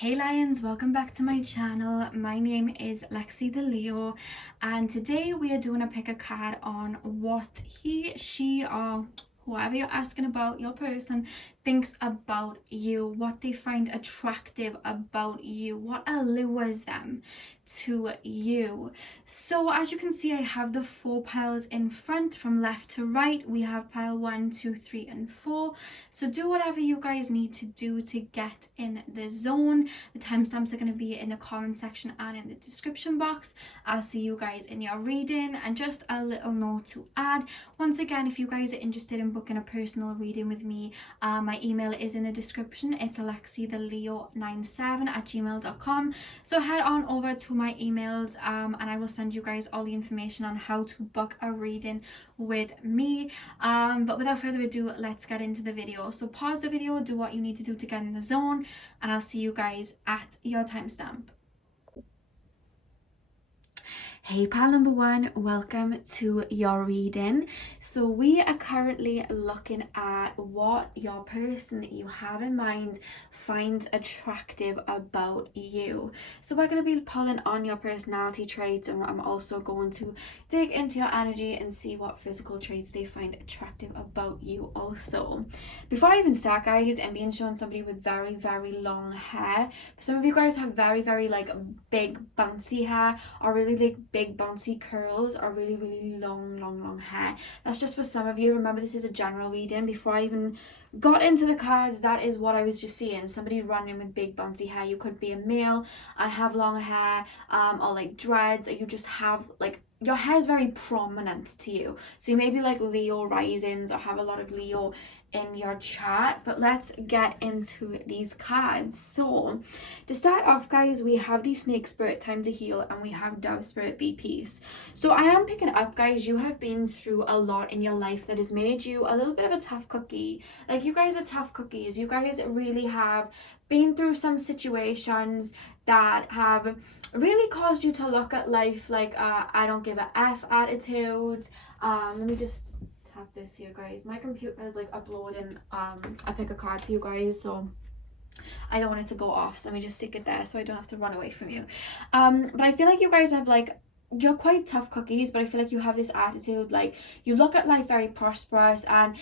Hey Lions, welcome back to my channel. My name is Lexi The Leo, and today we are doing a pick a card on what he, she, or whoever you're asking about, your person, thinks about you, what they find attractive about you, what allures them to you. So as you can see, I have the 4 piles in front from left to right. We have pile 1, 2, 3, and 4. So do whatever you guys need to do to get in the zone. The timestamps are going to be in the comment section and in the description box. I'll see you guys in your reading. And just a little note to add, once again, if you guys are interested in booking a personal reading with me, my email is in the description. It's alexitheleo97@gmail.com. So head on over to my emails and I will send you guys all the information on how to book a reading with me. But without further ado, let's get into the video. So pause the video, do what you need to do to get in the zone, and I'll see you guys at your timestamp. Hey pal number 1, welcome to your reading. So we are currently looking at what your person that you have in mind finds attractive about you. So we're going to be pulling on your personality traits, and I'm also going to dig into your energy and see what physical traits they find attractive about you also. Before I even start, guys, I'm being shown somebody with very, very long hair. Some of you guys have very, very like big bouncy hair, or really like big bouncy curls, or really, really long hair. That's just for some of you. Remember, this is a general reading. Before I even got into the cards, that is what I was just seeing. Somebody running with big bouncy hair. You could be a male and have long hair, or like dreads, or you just have like your hair is very prominent to you. So you may be like Leo risings or have a lot of Leo in your chart. But let's get into these cards. So to start off, guys, we have the Snake Spirit, Time to Heal, and we have Dove Spirit, Be Peace. So I am picking up, guys, you have been through a lot in your life that has made you a little bit of a tough cookie. Like, you guys are tough cookies. You guys really have been through some situations that have really caused you to look at life like I don't give a F attitude. Let me just tap this here, guys. My computer is like uploading I pick a card for you guys, so I don't want it to go off, so let me just stick it there so I don't have to run away from you. But I feel like you guys have like, you're quite tough cookies, but I feel like you have this attitude, like you look at life very prosperous, and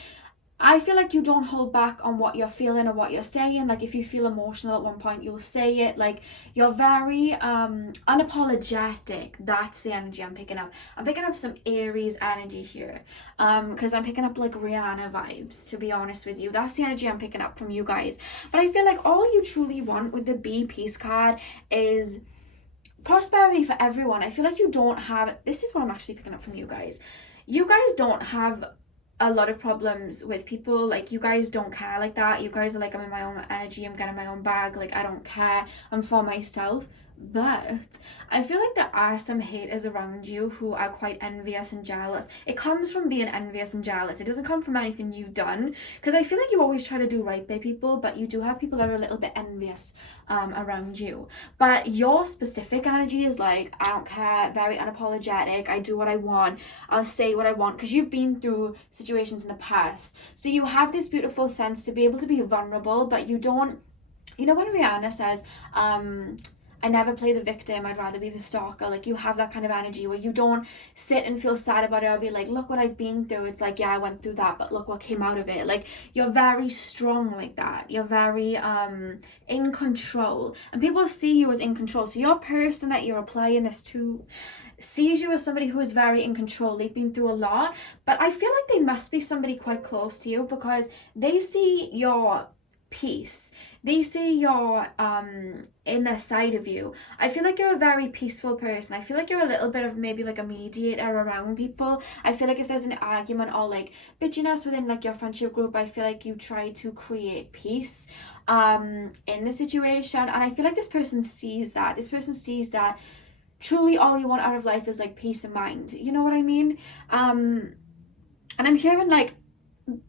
I feel like you don't hold back on what you're feeling or what you're saying. Like, if you feel emotional at one point, you'll say it. Like, you're very unapologetic. That's the energy I'm picking up. I'm picking up some Aries energy here, because I'm picking up like Rihanna vibes, to be honest with you. That's the energy I'm picking up from you guys. But I feel like all you truly want with the Be Peace card is prosperity for everyone. I feel like you don't have, this is what I'm actually picking up from you guys. You guys don't have a lot of problems with people. Like, you guys don't care like that. You guys are like, I'm in my own energy, I'm getting my own bag, like I don't care, I'm for myself. But I feel like there are some haters around you who are quite envious and jealous. It comes from being envious and jealous. It doesn't come from anything you've done, because I feel like you always try to do right by people, but you do have people that are a little bit envious around you. But your specific energy is like, I don't care, very unapologetic, I do what I want, I'll say what I want, because you've been through situations in the past. So you have this beautiful sense to be able to be vulnerable, but you don't, you know, when Rihanna says, I never play the victim, I'd rather be the stalker. Like, you have that kind of energy where you don't sit and feel sad about it or be like, look what I've been through. It's like, yeah, I went through that, but look what came out of it. Like, you're very strong like that. You're very in control, and people see you as in control. So your person that you're applying this to sees you as somebody who is very in control. They've been through a lot, but I feel like they must be somebody quite close to you, because they see your peace, they see your inner side of you. I feel like you're a very peaceful person. I feel like you're a little bit of maybe like a mediator around people. I feel like if there's an argument or like bitchiness within like your friendship group, I feel like you try to create peace in the situation. And I feel like this person sees that. This person sees that truly all you want out of life is like peace of mind. You know what I mean? And I'm hearing like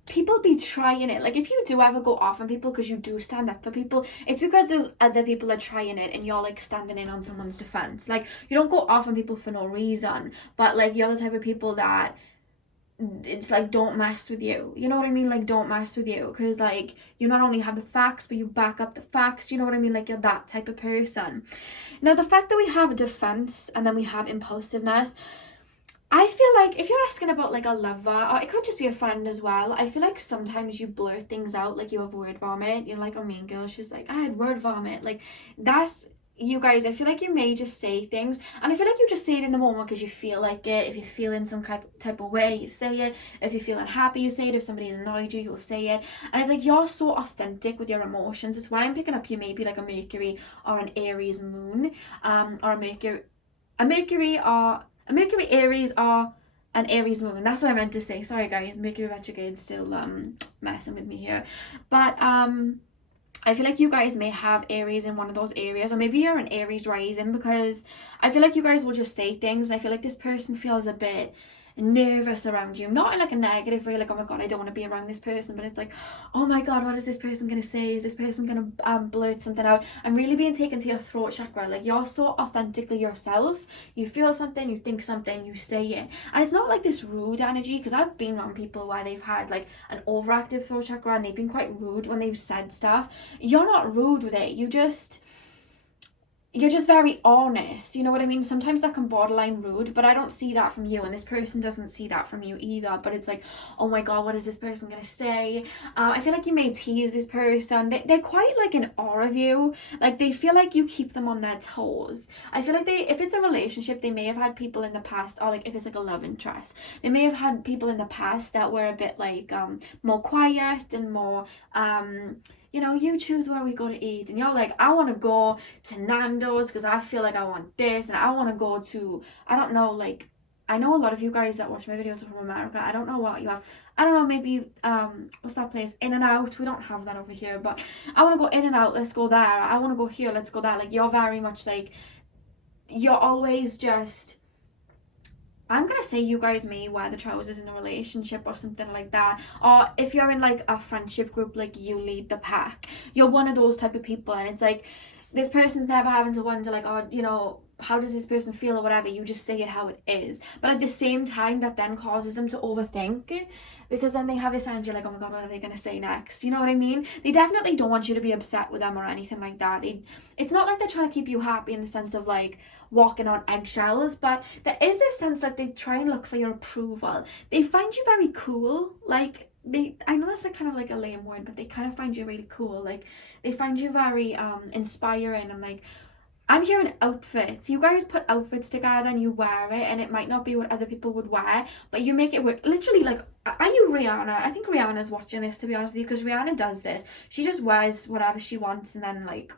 people be trying it. Like, if you do ever go off on people because you do stand up for people, it's because those other people are trying it and you're like standing in on someone's defense. Like, you don't go off on people for no reason, but like, you're the type of people that it's like, don't mess with you. You know what I mean? Like, don't mess with you, because like you not only have the facts, but you back up the facts. You know what I mean? Like, you're that type of person. Now, the fact that we have defense and then we have impulsiveness, I feel like if you're asking about like a lover, or it could just be a friend as well, I feel like sometimes you blurt things out, like you have word vomit. You're like, oh, Mean Girl, she's like, I had word vomit. Like, that's you guys. I feel like you may just say things, and I feel like you just say it in the moment because you feel like it. If you're feeling some type of way, you say it. If you're feeling happy, you say it. If somebody's annoyed you, you'll say it. And it's like, you're so authentic with your emotions. It's why I'm picking up you maybe like a Mercury or an Aries moon, or a Mercury Aries or an Aries moon. That's what I meant to say. Sorry guys, Mercury retrograde still messing with me here. But I feel like you guys may have Aries in one of those areas, or maybe you're an Aries rising, because I feel like you guys will just say things, and I feel like this person feels a bit nervous around you, not in like a negative way, like, oh my god, I don't want to be around this person, but it's like, oh my god, what is this person gonna say? Is this person gonna blurt something out? I'm really being taken to your throat chakra. Like, you're so authentically yourself. You feel something, you think something, you say it, and it's not like this rude energy, because I've been around people where they've had like an overactive throat chakra and they've been quite rude when they've said stuff. You're not rude with it. You're just very honest. You know what I mean? Sometimes that can borderline rude, but I don't see that from you, and this person doesn't see that from you either. But it's like, oh my god, what is this person gonna say? I feel like you may tease this person. They're quite like in awe of you. Like, they feel like you keep them on their toes. I feel like if it's a relationship, they may have had people in the past, or like if it's like a love interest, they may have had people in the past that were a bit like more quiet and more you know, you choose where we go to eat, and you're like, I want to go to Nando's because I feel like I want this, and I want to go to, I don't know, like, I know a lot of you guys that watch my videos are from America. I don't know what you have. I don't know, maybe what's that place? In-N-Out. We don't have that over here, but I want to go In-N-Out, let's go there. I want to go here, let's go there. Like, you're very much like, you're always just, I'm gonna say you guys may wear the trousers in a relationship or something like that. Or if you're in like a friendship group, like, you lead the pack. You're one of those type of people, and it's like, this person's never having to wonder like, oh, you know, how does this person feel or whatever. You just say it how it is. But at the same time, that then causes them to overthink, because then they have this energy like, oh my god, what are they gonna say next? You know what I mean? They definitely don't want you to be upset with them or anything like that. It's not like they're trying to keep you happy in the sense of like walking on eggshells, but there is this sense that they try and look for your approval. They find you very cool. Like, I know that's like kind of like a lame word, but they kind of find you really cool. Like, they find you very inspiring, and like, I'm hearing outfits. You guys put outfits together and you wear it, and it might not be what other people would wear, but you make it work. Literally, like, are you Rihanna? I think Rihanna's watching this, to be honest with you, because Rihanna does this. She just wears whatever she wants, and then like,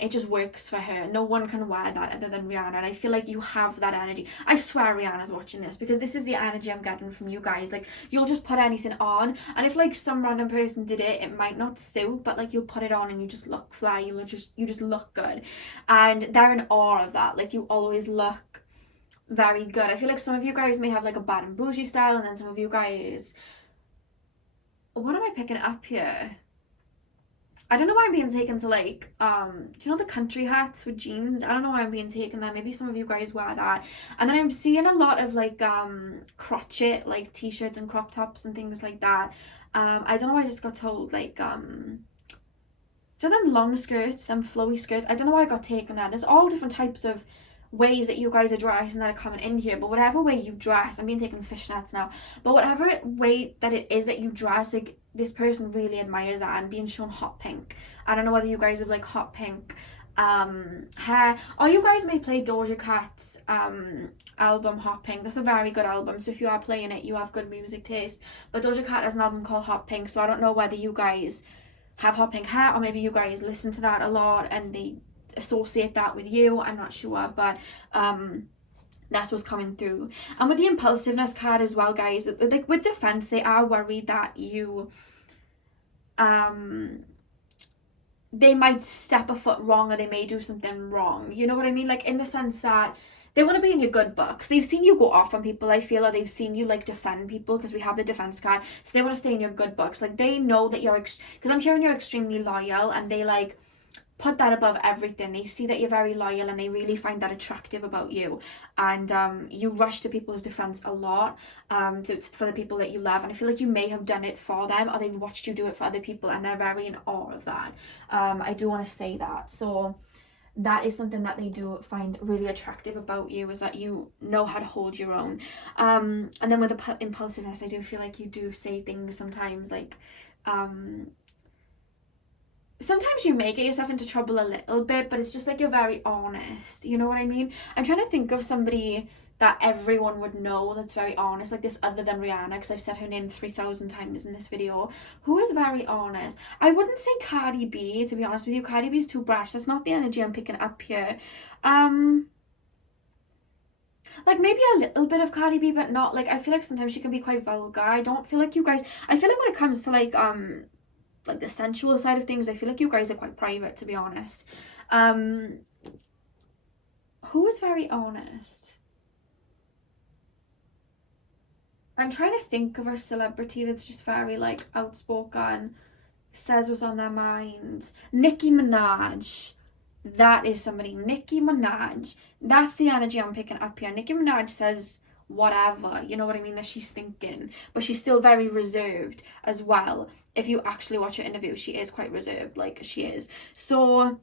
it just works for her. No one can wear that other than Rihanna, and I feel like you have that energy. I swear Rihanna's watching this, because this is the energy I'm getting from you guys. Like, you'll just put anything on, and if like some random person did it, it might not suit, but like, you'll put it on and you just look fly. You just look good, and they're in awe of that. Like, you always look very good. I feel like some of you guys may have like a bad and bougie style, and then some of you guys, what am I picking up here? I don't know why I'm being taken to like, do you know the country hats with jeans? I don't know why I'm being taken there. Maybe some of you guys wear that. And then I'm seeing a lot of like crotchet, like t-shirts and crop tops and things like that. I don't know why I just got told like, do you know them long skirts, them flowy skirts? I don't know why I got taken there. There's all different types of ways that you guys are dressing that are coming in here, but whatever way you dress, I'm being taken fishnets now, but whatever way that it is that you dress, like, this person really admires that. I'm being shown hot pink. I don't know whether you guys have like hot pink hair, or you guys may play Doja Cat's album Hot Pink. That's a very good album, so if you are playing it, you have good music taste. But Doja Cat has an album called Hot Pink, so I don't know whether you guys have hot pink hair, or maybe you guys listen to that a lot and they associate that with you. I'm not sure, but that's what's coming through. And with the impulsiveness card as well, guys, like with defense, they are worried that you they might step a foot wrong, or they may do something wrong. You know what I mean? Like, in the sense that they want to be in your good books. They've seen you go off on people, I feel, or they've seen you like defend people, because we have the defense card, so they want to stay in your good books. Like, they know that you're because I'm hearing you're extremely loyal, and they like put that above everything. They see that you're very loyal and they really find that attractive about you. And you rush to people's defense a lot for the people that you love. And I feel like you may have done it for them, or they've watched you do it for other people, and they're very in awe of that. I do want to say that. So that is something that they do find really attractive about you, is that you know how to hold your own. And then with the impulsiveness, I do feel like you do say things sometimes like sometimes you may get yourself into trouble a little bit, but it's just like you're very honest, you know what I mean? I'm trying to think of somebody that everyone would know that's very honest like this, other than Rihanna, because I've said her name 3,000 times in this video, who is very honest. I wouldn't say Cardi B, to be honest with you. Cardi B is too brash. That's not the energy I'm picking up here. Like maybe a little bit of Cardi B, but not like, I feel like sometimes she can be quite vulgar. I don't feel like you guys, I feel like when it comes to like the sensual side of things, I feel like you guys are quite private, to be honest. Who is very honest? I'm trying to think of a celebrity that's just very like outspoken, says what's on their mind. Nicki Minaj. That is somebody. Nicki Minaj. That's the energy I'm picking up here. Nicki Minaj says whatever, you know what I mean, that she's thinking, but she's still very reserved as well. If you actually watch her interview, she is quite reserved, like she is. So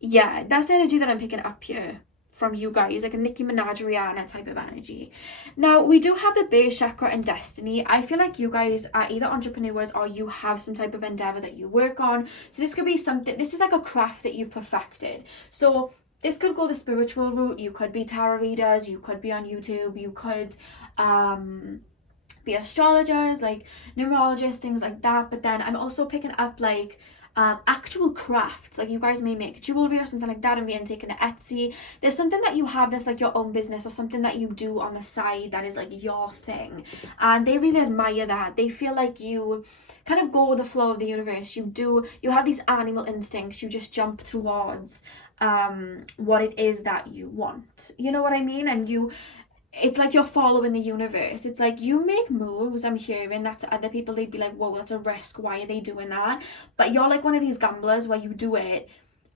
yeah, that's the energy that I'm picking up here from you guys, like a Nicki Minaj, Rihanna type of energy. Now we do have the base chakra and destiny. I feel like you guys are either entrepreneurs or you have some type of endeavor that you work on. So this could be something, this is like a craft that you perfected. So this could go the spiritual route. You could be tarot readers, you could be on YouTube, you could be astrologers, like numerologists, things like that. But then I'm also picking up like actual crafts, like you guys may make jewelry or something like that and being taken to Etsy. There's something that you have that's like your own business, or something that you do on the side that is like your thing, and they really admire that. They feel like you kind of go with the flow of the universe. You have these animal instincts. You just jump towards what it is that you want, you know what I mean? And it's like you're following the universe. It's like you make moves, I'm hearing that to other people, they'd be like, whoa, that's a risk, why are they doing that? But you're like one of these gamblers where you do it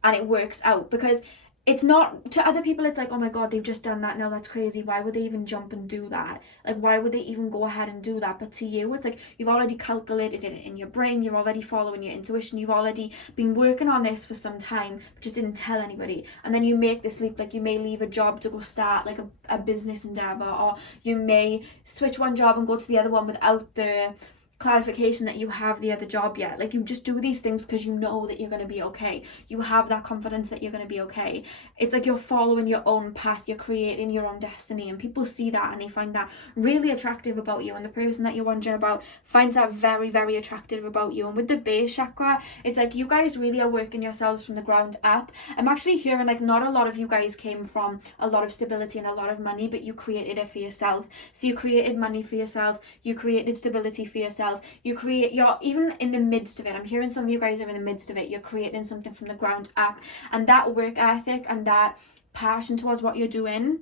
and it works out. Because it's not, to other people it's like, oh my god, they've just done that, now that's crazy, why would they even jump and do that? Like, why would they even go ahead and do that? But to you, it's like you've already calculated it in your brain, you're already following your intuition, you've already been working on this for some time but just didn't tell anybody, and then you make this leap. Like you may leave a job to go start like a business endeavor, or you may switch one job and go to the other one without the clarification that you have the other job yet. Like you just do these things because you know that you're going to be okay. You have that confidence that you're going to be okay. It's like you're following your own path, you're creating your own destiny, and people see that and they find that really attractive about you, and the person that you're wondering about finds that very, very attractive about you. And with the base chakra, it's like you guys really are working yourselves from the ground up. I'm actually hearing like not a lot of you guys came from a lot of stability and a lot of money, but you created it for yourself. So you created money for yourself, you created stability for yourself, you're even in the midst of it. I'm hearing some of you guys are in the midst of it. You're creating something from the ground up, and that work ethic and that passion towards what you're doing,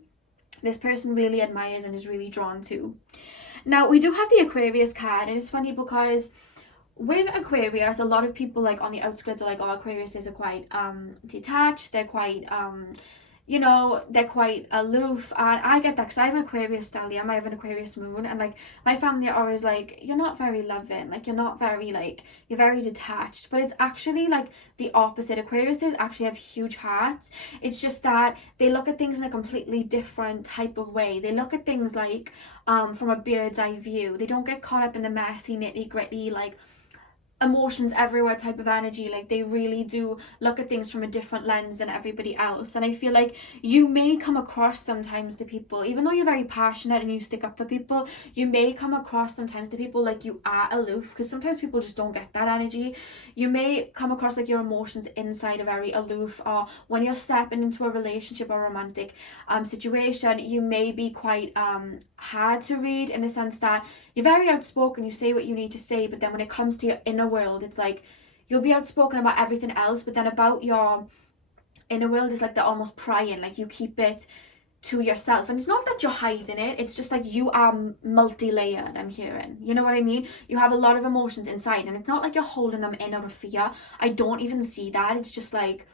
this person really admires and is really drawn to. Now we do have the Aquarius card, and it's funny because with Aquarius, a lot of people like on the outskirts are like, oh, Aquariuses are quite detached, they're quite you know, they're quite aloof, and I get that because I have an Aquarius stellium, I have an Aquarius moon, and like my family are always like, you're not very loving, like you're not very like, you're very detached. But it's actually like the opposite. Aquariuses actually have huge hearts. It's just that they look at things in a completely different type of way. They look at things like from a bird's eye view. They don't get caught up in the messy, nitty gritty, like emotions everywhere type of energy. Like they really do look at things from a different lens than everybody else. And I feel like you may come across sometimes to people, even though you're very passionate and you stick up for people, you may come across sometimes to people like you are aloof, because sometimes people just don't get that energy. You may come across like your emotions inside are very aloof, or when you're stepping into a relationship or romantic situation, you may be quite hard to read, in the sense that you're very outspoken, you say what you need to say, but then when it comes to your inner world, it's like you'll be outspoken about everything else, but then about your inner world is like they're almost prying, like you keep it to yourself. And it's not that you're hiding it, it's just like you are multi-layered, I'm hearing. You know what I mean? You have a lot of emotions inside, and it's not like you're holding them in out of fear. I don't even see that. It's just like,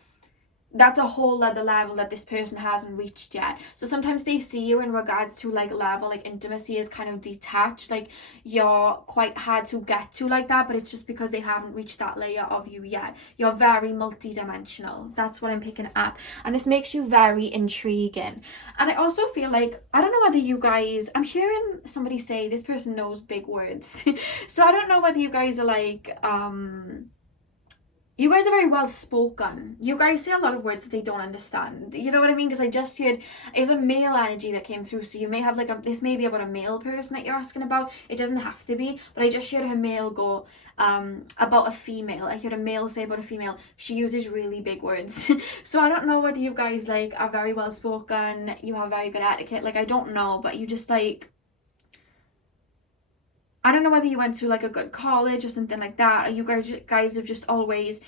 that's a whole other level that this person hasn't reached yet. So sometimes they see you in regards to like level, like intimacy is kind of detached, like you're quite hard to get to like that, but it's just because they haven't reached that layer of you yet. You're very multi-dimensional. That's what I'm picking up, and this makes you very intriguing. And I also feel like, I don't know whether you guys, I'm hearing somebody say this person knows big words. So I don't know whether you guys are like you guys are very well spoken. You guys say a lot of words that they don't understand. You know what I mean? Because I just heard, it's a male energy that came through. So you may have like this may be about a male person that you're asking about. It doesn't have to be. But I just heard a male go about a female. I heard a male say about a female, she uses really big words. So I don't know whether you guys like are very well spoken. You have very good etiquette. Like, I don't know. But you just like, I don't know whether you went to like a good college or something like that, or you guys have just always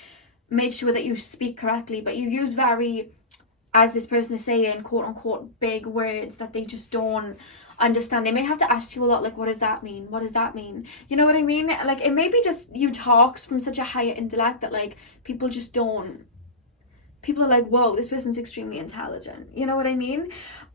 made sure that you speak correctly, but you use very, as this person is saying, quote unquote, big words that they just don't understand. They may have to ask you a lot, like, what does that mean? What does that mean? You know what I mean? Like, it may be just you talks from such a higher intellect that like people just don't, people are like, whoa, this person's extremely intelligent. You know what I mean?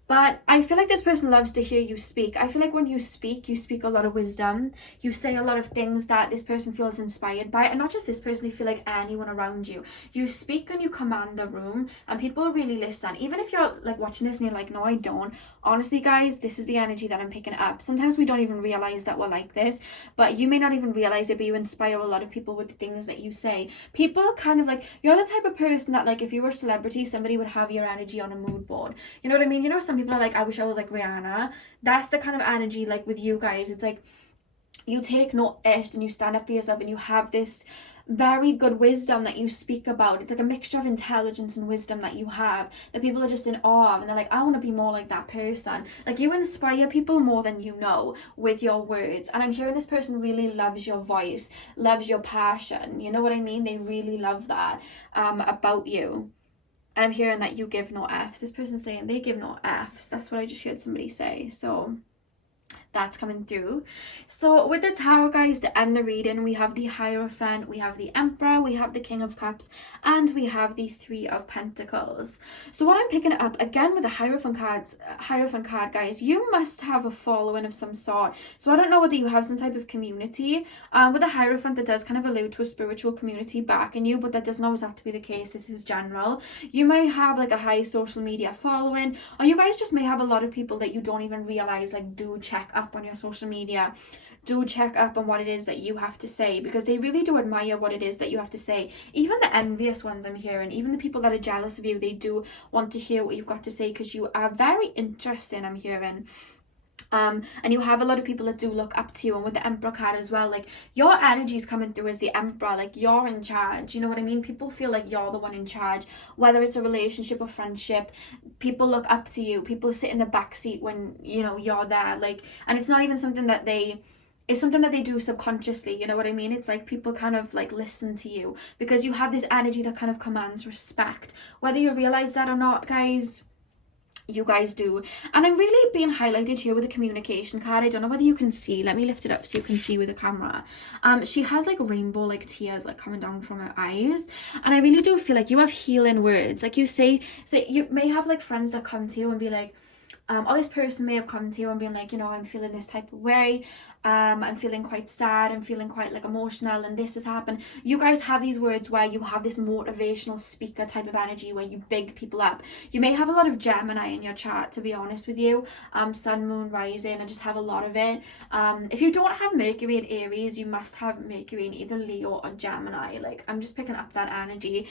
But I feel like this person loves to hear you speak. I feel like when you speak a lot of wisdom. You say a lot of things that this person feels inspired by. And not just this person, I feel like anyone around you. You speak and you command the room, and people really listen. Even if you're like watching this and you're like, no, I don't. Honestly, guys, this is the energy that I'm picking up. Sometimes we don't even realize that we're like this, but you may not even realize it, but you inspire a lot of people with the things that you say. People kind of like, you're the type of person that like if you were a celebrity, somebody would have your energy on a mood board. You know what I mean? You know, some people are like, I wish I was like Rihanna. That's the kind of energy like with you guys. It's like you take notice and you stand up for yourself, and you have this very good wisdom that you speak about. It's like a mixture of intelligence and wisdom that you have that people are just in awe of, and they're like, I want to be more like that person. Like, you inspire people more than you know with your words. And I'm hearing this person really loves your voice, loves your passion. You know what I mean? They really love that about you. And I'm hearing that you give no Fs. This person's saying they give no Fs. That's what I just heard somebody say. So that's coming through. So with the tarot, guys, to end the reading, we have the Hierophant, we have the Emperor, we have the King of Cups, and we have the Three of Pentacles. So what I'm picking up again with the Hierophant card, guys, you must have a following of some sort. So I don't know whether you have some type of community. With the Hierophant, that does kind of allude to a spiritual community backing you, but that doesn't always have to be the case. This is general. You may have like a high social media following, or you guys just may have a lot of people that you don't even realize like do check up on your social media, do check up on what it is that you have to say, because they really do admire what it is that you have to say. Even the envious ones I'm hearing, even the people that are jealous of you, they do want to hear what you've got to say, because you are very interesting, I'm hearing. And you have a lot of people that do look up to you. And with the Emperor card as well, like your energy is coming through as the Emperor, like you're in charge. You know what I mean? People feel like you're the one in charge, whether it's a relationship or friendship. People look up to you. People sit in the back seat when, you know, you're there. Like, and it's not even something that it's something that they do subconsciously. You know what I mean? It's like people kind of like listen to you because you have this energy that kind of commands respect. Whether you realize that or not, guys, you guys do. And I'm really being highlighted here with the communication card. I don't know whether you can see. Let me lift it up so you can see with the camera. She has like rainbow like tears like coming down from her eyes, and I really do feel like you have healing words. Like you say you may have like friends that come to you and be like, or this person may have come to you and been like, you know, I'm feeling this type of way, I'm feeling quite sad, I'm feeling quite like emotional, and this has happened. You guys have these words where you have this motivational speaker type of energy where you big people up. You may have a lot of Gemini in your chart, to be honest with you, sun, moon, rising, and just have a lot of it. If you don't have Mercury in Aries, you must have Mercury in either Leo or Gemini. Like, I'm just picking up that energy.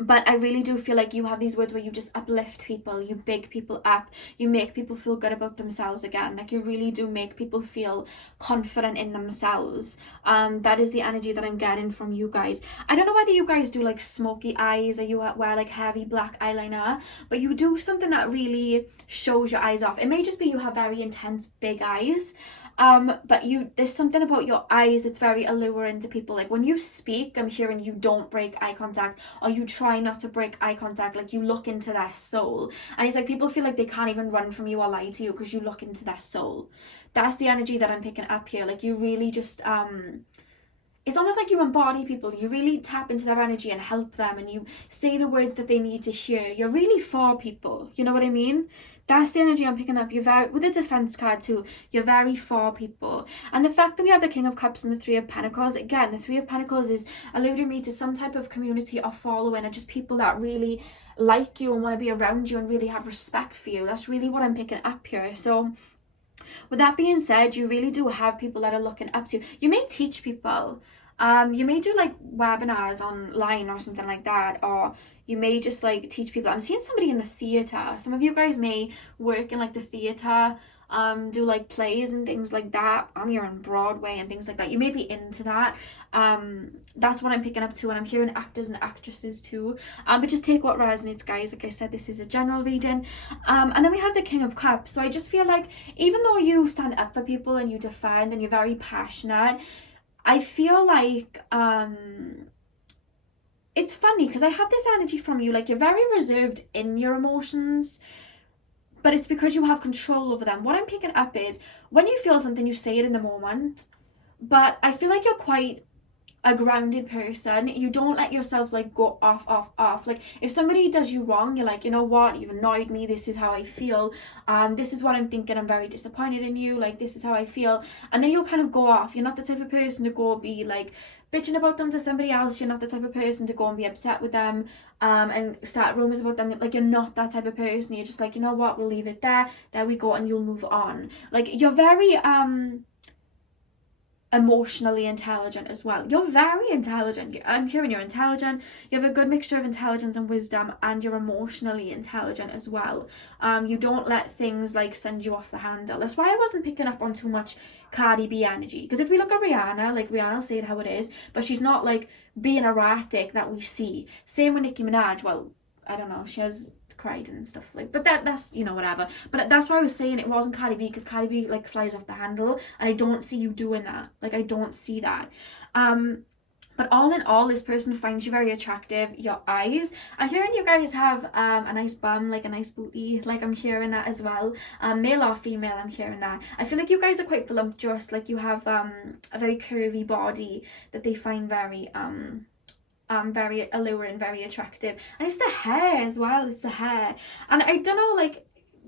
But I really do feel like you have these words where you just uplift people, you big people up, you make people feel good about themselves again. Like, you really do make people feel confident in themselves. That is the energy that I'm getting from you guys. I don't know whether you guys do like smoky eyes or you wear like heavy black eyeliner, but you do something that really shows your eyes off. It may just be you have very intense big eyes. But there's something about your eyes that's very alluring to people. Like when you speak, I'm hearing you don't break eye contact, or you try not to break eye contact. Like you look into their soul, and it's like people feel like they can't even run from you or lie to you because you look into their soul. That's the energy that I'm picking up here. Like you really just it's almost like you embody people. You really tap into their energy and help them, and you say the words that they need to hear. You're really for people. You know what I mean? That's the energy I'm picking up. You're very, with the Defense card too, you're very for people. And the fact that we have the King of Cups and the Three of Pentacles, again, the Three of Pentacles is alluding me to some type of community or following, or just people that really like you and want to be around you and really have respect for you. That's really what I'm picking up here. So with that being said, you really do have people that are looking up to you. You may teach people. You may do like webinars online or something like that, or you may just like teach people. I'm seeing somebody in the theatre. Some of you guys may work in like the theatre, do like plays and things like that. I'm hearing Broadway and things like that. You may be into that. That's what I'm picking up too, and I'm hearing actors and actresses too. But just take what resonates, guys. Like I said, this is a general reading. And then we have the King of Cups. So I just feel like even though you stand up for people and you defend and you're very passionate, I feel like it's funny because I have this energy from you, like you're very reserved in your emotions, but it's because you have control over them. What I'm picking up is when you feel something, you say it in the moment, but I feel like you're quite a grounded person. You don't let yourself like go off. Like if somebody does you wrong, you're like, you know what, you've annoyed me, this is how I feel, this is what I'm thinking, I'm very disappointed in you, like this is how I feel, and then you'll kind of go off. You're not the type of person to go be like bitching about them to somebody else. You're not the type of person to go and be upset with them and start rumors about them. Like you're not that type of person. You're just like, you know what, we'll leave it there we go, and you'll move on. Like you're very emotionally intelligent as well. You're very intelligent. I'm hearing you're intelligent. You have a good mixture of intelligence and wisdom, and you're emotionally intelligent as well. You don't let things like send you off the handle. That's why I wasn't picking up on too much Cardi B energy, because if we look at Rihanna, like Rihanna'll say it how it is, but she's not like being erratic that we see. Same with Nicki Minaj. Well, I don't know, she has cried and stuff like, but that's, you know, whatever. But that's why I was saying it wasn't Cardi B, because Cardi B like flies off the handle, and I don't see you doing that. Like I don't see that. But all in all, this person finds you very attractive. Your eyes, I'm hearing you guys have a nice bum, like a nice booty. Like I'm hearing that as well. Male or female, I'm hearing that. I feel like you guys are quite voluptuous. Like you have a very curvy body that they find very very alluring, very attractive. And it's the hair as well. It's the hair. And I don't know, like,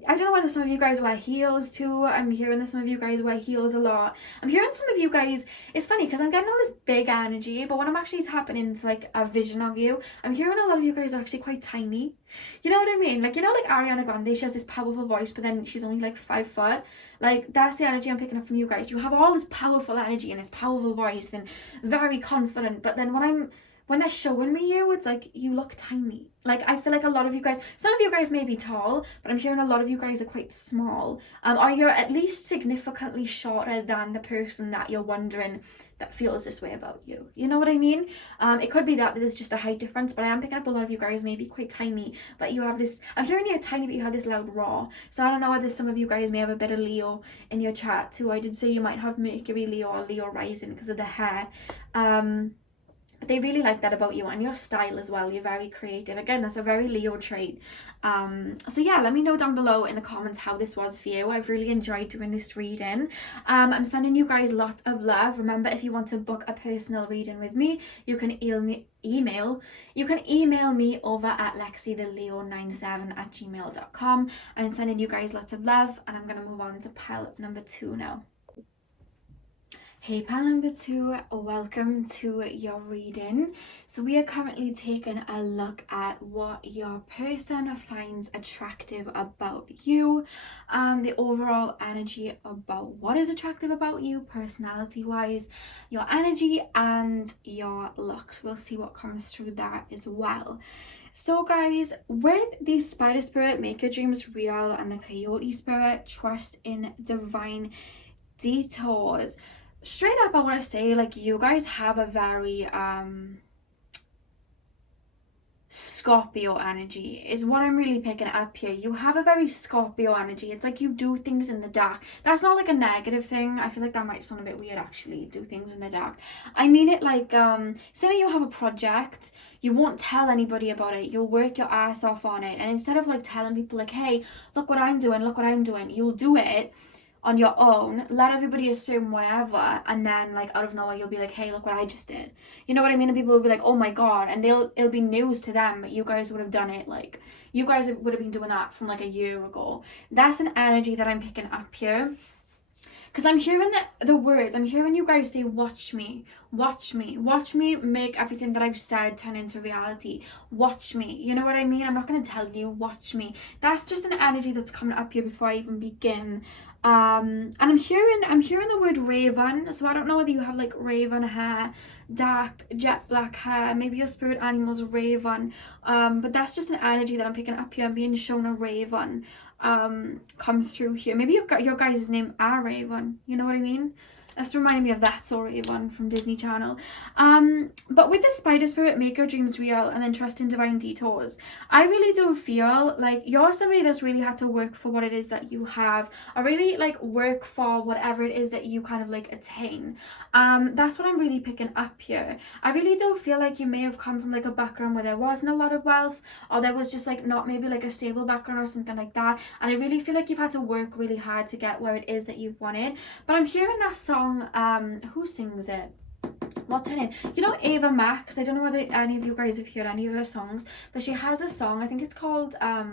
I don't know whether some of you guys wear heels too. I'm hearing that some of you guys wear heels a lot. I'm hearing some of you guys, it's funny because I'm getting all this big energy, but when I'm actually tapping into like a vision of you, I'm hearing a lot of you guys are actually quite tiny. You know what I mean? Like, you know, like Ariana Grande, she has this powerful voice, but then she's only like 5 foot. Like, that's the energy I'm picking up from you guys. You have all this powerful energy and this powerful voice and very confident, but then when they're showing me you, it's like you look tiny. Like I feel like a lot of you guys, some of you guys may be tall, but I'm hearing a lot of you guys are quite small. Or you're at least significantly shorter than the person that you're wondering that feels this way about you. You know what I mean? It could be that there's just a height difference, but I am picking up a lot of you guys may be quite tiny, but you have this, I'm hearing you're tiny, but you have this loud raw. So I don't know whether some of you guys may have a bit of Leo in your chart too. I did say you might have Mercury, Leo, or Leo rising because of the hair. But they really like that about you, and your style as well. You're very creative. Again, that's a very Leo trait. So yeah, let me know down below in the comments how this was for you. I've really enjoyed doing this reading. I'm sending you guys lots of love. Remember, if you want to book a personal reading with me, you can email me over at lexitheleo97@gmail.com. I'm sending you guys lots of love, and I'm going to move on to pile number 2 now. Hey pile number 2, welcome to your reading. So we are currently taking a look at what your person finds attractive about you, the overall energy about what is attractive about you personality wise, your energy and your looks. We'll see what comes through that as well. So guys, with the Spider Spirit, make your dreams real, and the Coyote Spirit, trust in divine detours. Straight up, I want to say, like, you guys have a very Scorpio energy is what I'm really picking up here. You have a very Scorpio energy. It's like you do things in the dark. That's not like a negative thing. I feel like that might sound a bit weird, actually, do things in the dark. I mean it like, say that you have a project, you won't tell anybody about it. You'll work your ass off on it. And instead of like telling people like, hey, look what I'm doing, you'll do it on your own, let everybody assume whatever, and then like out of nowhere you'll be like, hey, look what I just did. You know what I mean? And people will be like, oh my god, and it'll be news to them, but you guys would have done it, like you guys would have been doing that from like a year ago. That's an energy that I'm picking up here. Because I'm hearing the words, I'm hearing you guys say, watch me, watch me, watch me make everything that I've said turn into reality. Watch me, you know what I mean? I'm not going to tell you, watch me. That's just an energy that's coming up here before I even begin. And I'm hearing the word raven, so I don't know whether you have like raven hair, dark jet black hair, maybe your spirit animal's raven, but that's just an energy that I'm picking up here. I'm being shown a raven come through here. Maybe your guys' name are Raven, you know what I mean? That's reminding me of That's So Raven from Disney Channel. But with the spider spirit, make your dreams real and then trust in divine detours. I really do feel like you're somebody that's really had to work for what it is that you have, or really like work for whatever it is that you kind of like attain. That's what I'm really picking up here. I really do feel like you may have come from like a background where there wasn't a lot of wealth, or there was just like not maybe like a stable background or something like that, and I really feel like you've had to work really hard to get where it is that you've wanted. But I'm hearing that song, who sings it? What's her name? You know Ava Max? I don't know whether any of you guys have heard any of her songs, but she has a song, I think it's called I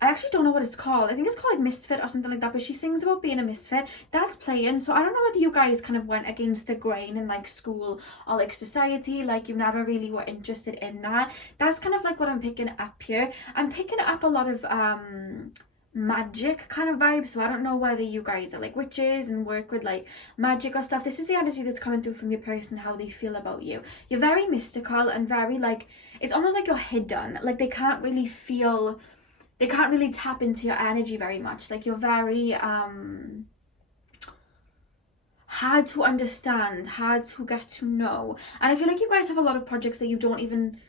actually don't know what it's called. I think it's called like Misfit or something like that, but she sings about being a misfit. That's playing. So I don't know whether you guys kind of went against the grain in like school or like society, like you never really were interested in that. That's kind of like what I'm picking up here. I'm picking up a lot of magic kind of vibes, so I don't know whether you guys are like witches and work with like magic or stuff. This is the energy that's coming through from your person, how they feel about you. You're very mystical and very like, it's almost like you're hidden, like they can't really tap into your energy very much. Like you're very hard to understand, hard to get to know, and I feel like you guys have a lot of projects that you don't even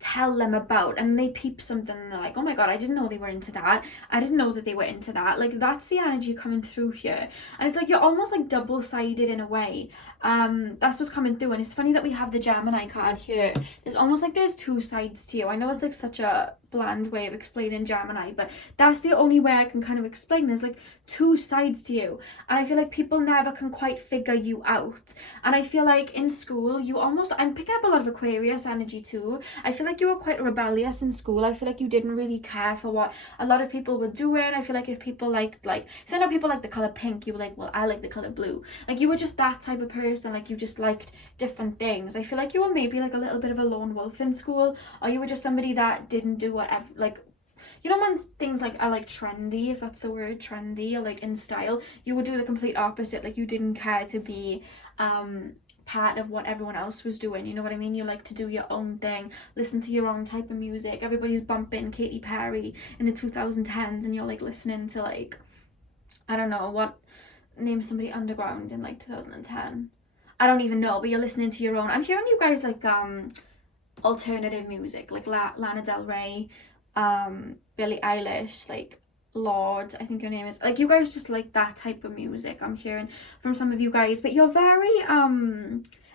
tell them about, and they peep something and they're like, oh my god, I didn't know they were into that, I didn't know that they were into that. Like that's the energy coming through here, and it's like you're almost like double-sided in a way. That's what's coming through. And it's funny that we have the Gemini card here. There's almost like there's two sides to you. I know it's like such a bland way of explaining Gemini, but that's the only way I can kind of explain. There's like two sides to you, and I feel like people never can quite figure you out. And I feel like in school you almost, I'm picking up a lot of Aquarius energy too. I feel like you were quite rebellious in school. I feel like you didn't really care for what a lot of people were doing. I feel like if people liked, like, so I know people like the color pink, you were like, well, I like the color blue. Like you were just that type of person, like you just liked different things. I feel like you were maybe like a little bit of a lone wolf in school, or you were just somebody that didn't do whatever, like, you know, when things like are like trendy, if that's the word, trendy, or like in style, you would do the complete opposite. Like you didn't care to be part of what everyone else was doing, you know what I mean? You like to do your own thing, listen to your own type of music. Everybody's bumping Katy Perry in the 2010s, and you're like listening to like, I don't know, what, name somebody underground in like 2010. I don't even know, but you're listening to your own. I'm hearing you guys like alternative music, like Lana Del Rey, Billie Eilish, like Lord, I think your name is, like you guys just like that type of music I'm hearing from some of you guys. But you're very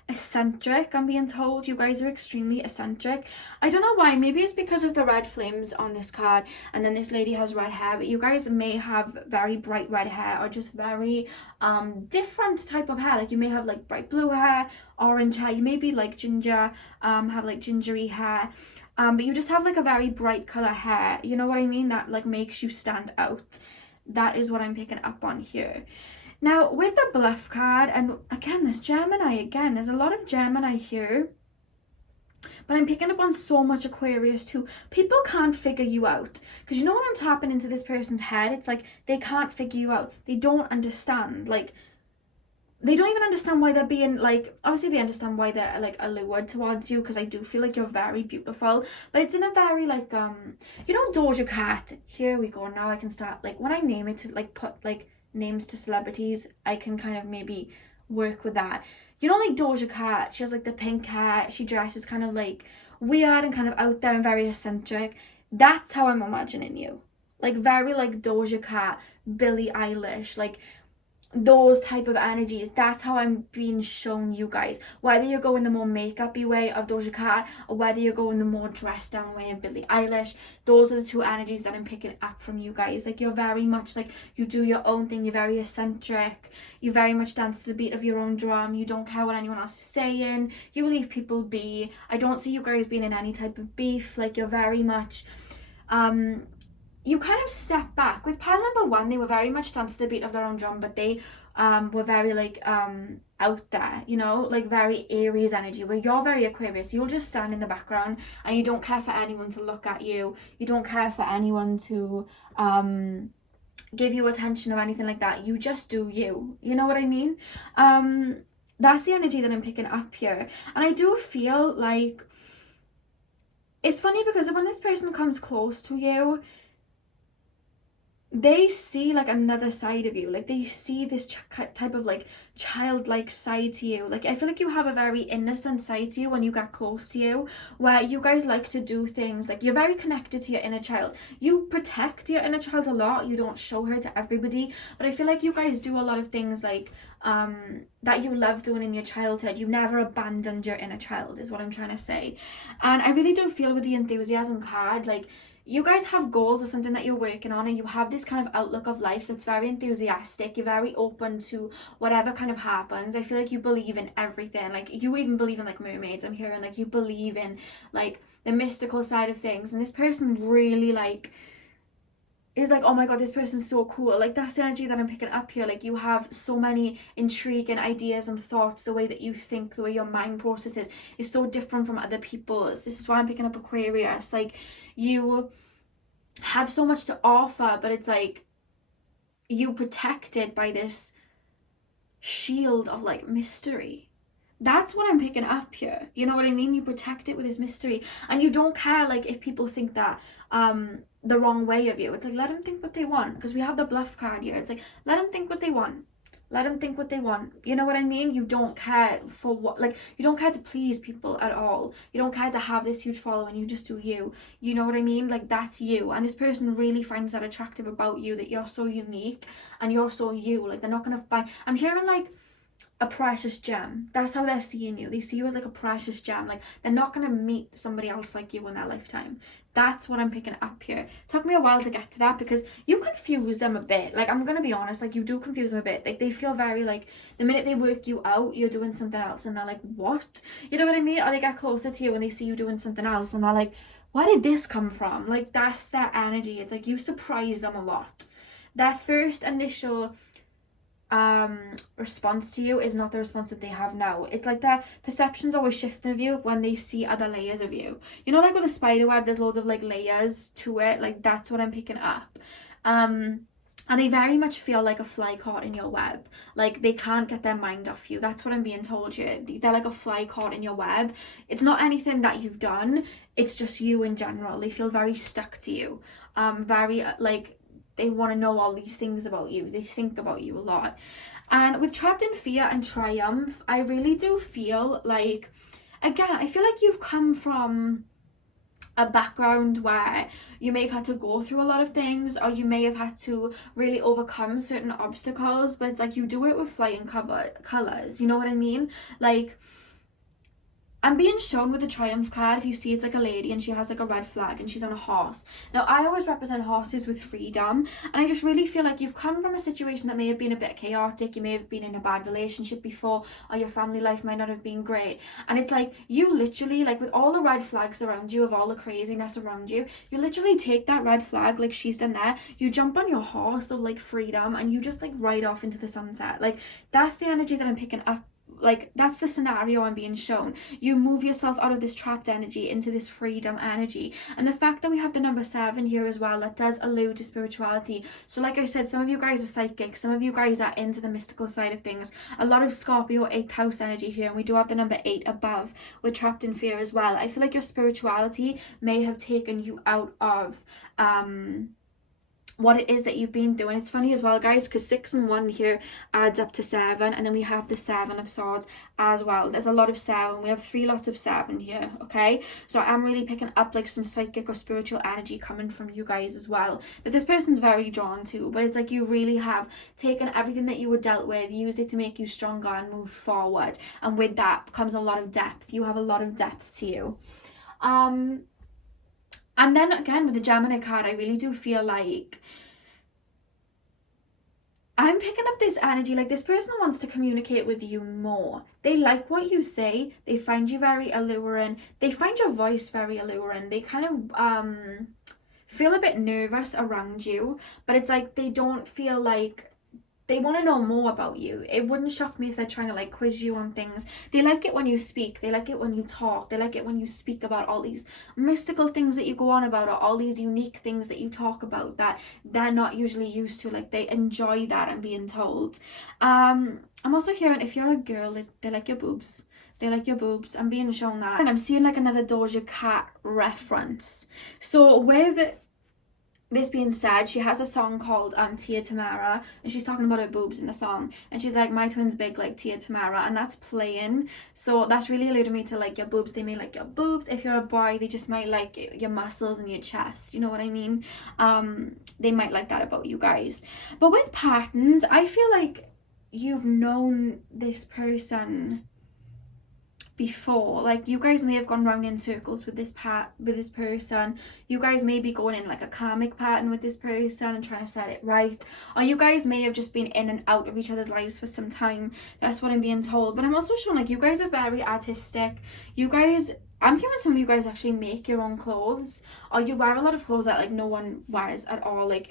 eccentric, I'm being told. You guys are extremely eccentric. I don't know why. Maybe it's because of the red flames on this card, and then this lady has red hair, but you guys may have very bright red hair, or just very different type of hair. Like you may have like bright blue hair, orange hair, you may be like ginger, have like gingery hair, but you just have like a very bright color hair, you know what I mean, that like makes you stand out. That is what I'm picking up on here. Now with the bluff card, and again this Gemini, again there's a lot of Gemini here, but I'm picking up on so much Aquarius too. People can't figure you out, because you know when I'm tapping into this person's head, it's like they can't figure you out. They don't understand, like they don't even understand why they're being like, obviously they understand why they're like allured towards you, because I do feel like you're very beautiful, but it's in a very like you know Doja Cat, here we go, now I can start, like when I name it to like put like names to celebrities, I can kind of maybe work with that. You know, like Doja Cat, she has like the pink hair, she dresses kind of like weird and kind of out there and very eccentric. That's how I'm imagining you. Like very like Doja Cat, Billie Eilish, like those type of energies. That's how I'm being shown, you guys. Whether you're going the more makeup-y way of Doja Cat or whether you're going the more dressed down way of Billie Eilish, those are the two energies that I'm picking up from you guys. Like, you're very much like, you do your own thing, you're very eccentric, you very much dance to the beat of your own drum, you don't care what anyone else is saying, you leave people be. I don't see you guys being in any type of beef. Like, you're very much you kind of step back. With pile number 1, they were very much dance to the beat of their own drum, but they were very like out there, you know, like very Aries energy, where you're very Aquarius. You'll just stand in the background and you don't care for anyone to look at you. You don't care for anyone to give you attention or anything like that. You just do you. You know what I mean? That's the energy that I'm picking up here. And I do feel like it's funny because when this person comes close to you, they see like another side of you. Like, they see this type of like childlike side to you. Like, I feel like you have a very innocent side to you when you get close to you, where you guys like to do things, like, you're very connected to your inner child. You protect your inner child a lot. You don't show her to everybody, but I feel like you guys do a lot of things like that you love doing in your childhood. You never abandoned your inner child, is what I'm trying to say. And I really do feel with the enthusiasm card, like, you guys have goals or something that you're working on, and you have this kind of outlook of life that's very enthusiastic. You're very open to whatever kind of happens. I feel like you believe in everything. Like, you even believe in like mermaids, I'm hearing. Like, you believe in like the mystical side of things, and this person really like is like, oh my god, this person's so cool. Like, that's the energy that I'm picking up here. Like, you have so many intriguing ideas and thoughts. The way that you think, the way your mind processes is so different from other people's. This is why I'm picking up Aquarius. Like, you have so much to offer, but it's like you protected by this shield of like mystery. That's what I'm picking up here. You know what I mean? You protect it with this mystery, and you don't care like if people think that the wrong way of you. It's like, let them think what they want, because we have the bluff card here. It's like, let them think what they want. Let them think what they want. You know what I mean? You don't care for what, like, you don't care to please people at all. You don't care to have this huge following. You just do you. You know what I mean? Like, that's you. And this person really finds that attractive about you, that you're so unique and you're so you. Like, they're not going to find, I'm hearing like a precious gem. That's how they're seeing you. They see you as like a precious gem. Like, they're not going to meet somebody else like you in their lifetime. That's what I'm picking up here. It took me a while to get to that, because you confuse them a bit. Like, I'm gonna be honest, like, you do confuse them a bit. Like, they feel very like, the minute they work you out, you're doing something else, and they're like, what? You know what I mean? Or they get closer to you and they see you doing something else, and they're like, where did this come from? Like, that's their energy. It's like you surprise them a lot. Their first initial response to you is not the response that they have now. It's like their perception's always shifting of you when they see other layers of you. You know, like with a spider web, there's loads of like layers to it. Like, that's what I'm picking up. And they very much feel like a fly caught in your web. Like, they can't get their mind off you. That's what I'm being told here. They're like a fly caught in your web. It's not anything that you've done. It's just you in general. They feel very stuck to you. Very like, they want to know all these things about you. They think about you a lot. And with trapped in fear and triumph, I really do feel like, again, I feel like you've come from a background where you may have had to go through a lot of things, or you may have had to really overcome certain obstacles, but it's like you do it with flying colors. You know what I mean? Like, I'm being shown with the Triumph card, if you see, it's like a lady and she has like a red flag and she's on a horse. Now, I always represent horses with freedom, and I just really feel like you've come from a situation that may have been a bit chaotic. You may have been in a bad relationship before, or your family life might not have been great. And it's like, you literally, like, with all the red flags around you, of all the craziness around you, you literally take that red flag, like she's done there, you jump on your horse of like freedom, and you just like ride off into the sunset. Like, that's the energy that I'm picking up. Like, that's the scenario I'm being shown. You move yourself out of this trapped energy into this freedom energy. And the fact that we have the number 7 here as well, that does allude to spirituality. So like I said, some of you guys are psychic, some of you guys are into the mystical side of things. A lot of Scorpio 8th house energy here, and we do have the number 8 above. We're trapped in fear as well. I feel like your spirituality may have taken you out of what it is that you've been through. And it's funny as well, guys, because 6 and 1 here adds up to 7, and then we have the 7 of swords as well. There's a lot of 7. We have 3 lots of 7 here, okay? So I'm really picking up like some psychic or spiritual energy coming from you guys as well, that this person's very drawn to. But it's like you really have taken everything that you were dealt with, used it to make you stronger and move forward, and with that comes a lot of depth. You have a lot of depth to you. And then again, with the Gemini card, I really do feel like I'm picking up this energy, like this person wants to communicate with you more. They like what you say. They find you very alluring. They find your voice very alluring. They kind of feel a bit nervous around you, but it's like they don't feel like they want to know more about you. It wouldn't shock me if they're trying to like quiz you on things. They like it when you speak. They like it when you talk. They like it when you speak about all these mystical things that you go on about, or all these unique things that you talk about that they're not usually used to. Like they enjoy that and being told. I'm also hearing, if you're a girl, they like your boobs. They like your boobs. I'm being shown that. And I'm seeing like another Doja Cat reference. So with this being said, she has a song called Tia Tamara, and she's talking about her boobs in the song, and she's like, my twin's big like Tia Tamara, and that's playing. So that's really alluding me to like your boobs. They may like your boobs. If you're a boy, they just might like your muscles and your chest, you know what I mean? They might like that about you guys. But with patterns, I feel like you've known this person before. Like you guys may have gone round in circles with this person. You guys may be going in like a karmic pattern with this person and trying to set it right, or you guys may have just been in and out of each other's lives for some time. That's what I'm being told. But I'm also showing like you guys are very artistic. You guys, I'm hearing some of you guys actually make your own clothes, or you wear a lot of clothes that like no one wears at all. Like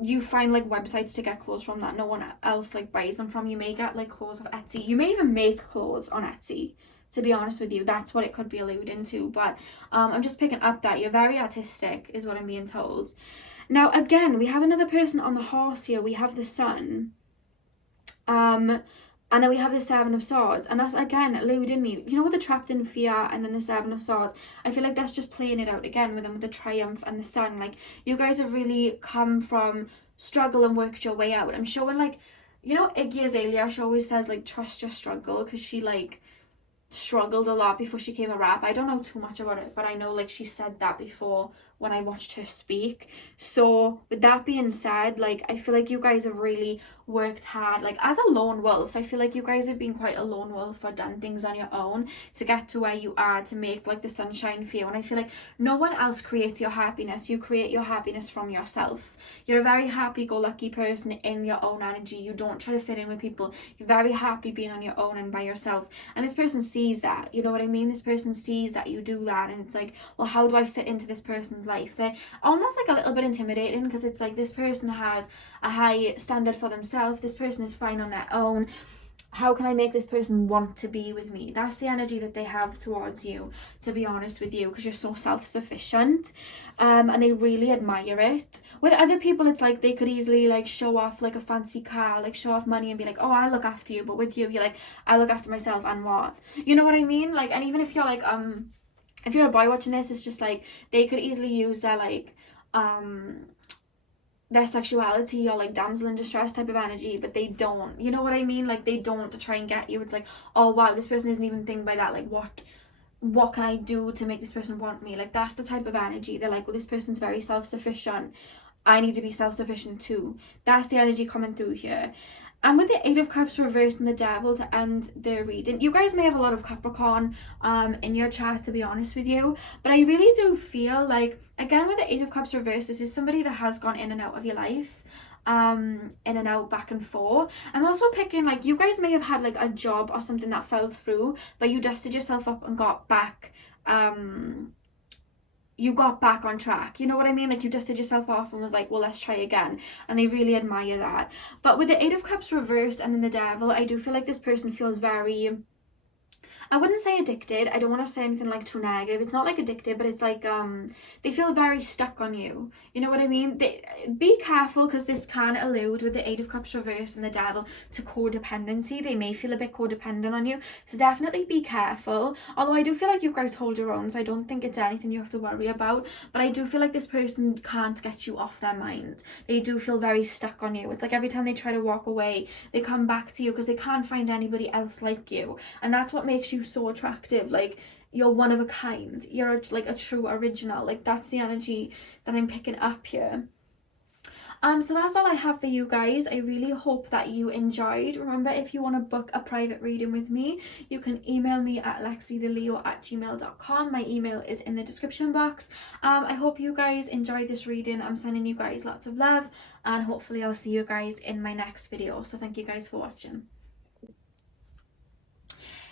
you find like websites to get clothes from that no one else like buys them from. You may get like clothes off Etsy. You may even make clothes on Etsy, to be honest with you. That's what it could be alluding to. But I'm just picking up that you're very artistic is what I'm being told. Now again, we have another person on the horse here. We have the sun, and then we have the 7 of swords, and that's again eluding me. You know, with the trapped in fear and then the 7 of swords, I feel like that's just playing it out again with them, with the triumph and the sun. Like you guys have really come from struggle and worked your way out. I'm showing like, you know, Iggy Azalea, she always says like trust your struggle, because she like struggled a lot before she came a rap. I don't know too much about it, but I know like she said that before when I watched her speak. So with that being said, like I feel like you guys have really worked hard. Like as a lone wolf, I feel like you guys have been quite a lone wolf, or done things on your own to get to where you are, to make like the sunshine for you. And I feel like no one else creates your happiness. You create your happiness from yourself. You're a very happy-go-lucky person in your own energy. You don't try to fit in with people. You're very happy being on your own and by yourself. And this person sees that, you know what I mean? This person sees that you do that, and it's like, well, how do I fit into this person's life? They're almost like a little bit intimidating, because it's like this person has a high standard for themselves. This person is fine on their own. How can I make this person want to be with me? That's the energy that they have towards you, to be honest with you, because you're so self-sufficient, and they really admire it. With other people, it's like they could easily like show off like a fancy car, like show off money and be like, oh, I look after you. But with you, you're like, I look after myself, and what? You know what I mean? Like, and even if you're like, if you're a boy watching this, it's just like they could easily use their like their sexuality or like damsel in distress type of energy, but they don't, you know what I mean? Like they don't, to try and get you. It's like, oh wow, this person isn't even thinking by that. Like what can I do to make this person want me? Like that's the type of energy. They're like, well, this person's very self-sufficient, I need to be self-sufficient too. That's the energy coming through here. And with the 8 of Cups reversed and the Devil to end the reading, you guys may have a lot of Capricorn in your chart, to be honest with you. But I really do feel like, again, with the 8 of Cups reversed, this is somebody that has gone in and out of your life. In and out, back and forth. I'm also picking like you guys may have had like a job or something that fell through, but you dusted yourself up and got back you got back on track, you know what I mean? Like you dusted yourself off and was like, well, let's try again, and they really admire that. But with the 8 of Cups reversed and then the Devil, I do feel like this person feels very, I wouldn't say addicted. I don't want to say anything like too negative. It's not like addicted, but it's like they feel very stuck on you. You know what I mean? Be careful, because this can allude with the Eight of Cups reversed and the Devil to codependency. They may feel a bit codependent on you, so definitely be careful. Although I do feel like you guys hold your own, so I don't think it's anything you have to worry about. But I do feel like this person can't get you off their mind. They do feel very stuck on you. It's like every time they try to walk away, they come back to you because they can't find anybody else like you, and that's what makes you so attractive. Like, you're one of a kind, you're like a true original. Like, that's the energy that I'm picking up here. So that's all I have for you guys. I really hope that you enjoyed. Remember, if you want to book a private reading with me, you can email me at lexitheleo@gmail.com. My email is in the description box. I hope you guys enjoyed this reading. I'm sending you guys lots of love, and hopefully I'll see you guys in my next video. So thank you guys for watching.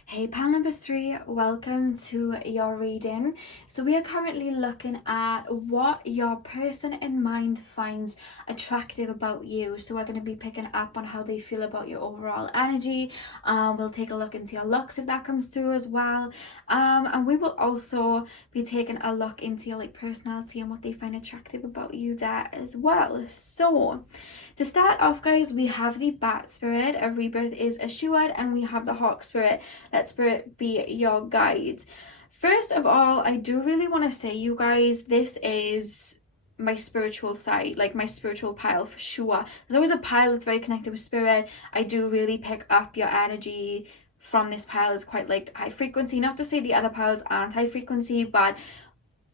Hey pal number 3, welcome to your reading. So we are currently looking at what your person in mind finds attractive about you. So we're going to be picking up on how they feel about your overall energy. We'll take a look into your looks if that comes through as well. And we will also be taking a look into your like personality and what they find attractive about you there as well. So to start off, guys, we have the Bat Spirit, a rebirth is assured, and we have the Hawk Spirit, let Spirit be your guide. First of all, I do really want to say, you guys, this is my spiritual side, like my spiritual pile for sure. There's always a pile that's very connected with spirit. I do really pick up your energy from this pile. Is quite like high frequency. Not to say the other piles aren't high frequency, but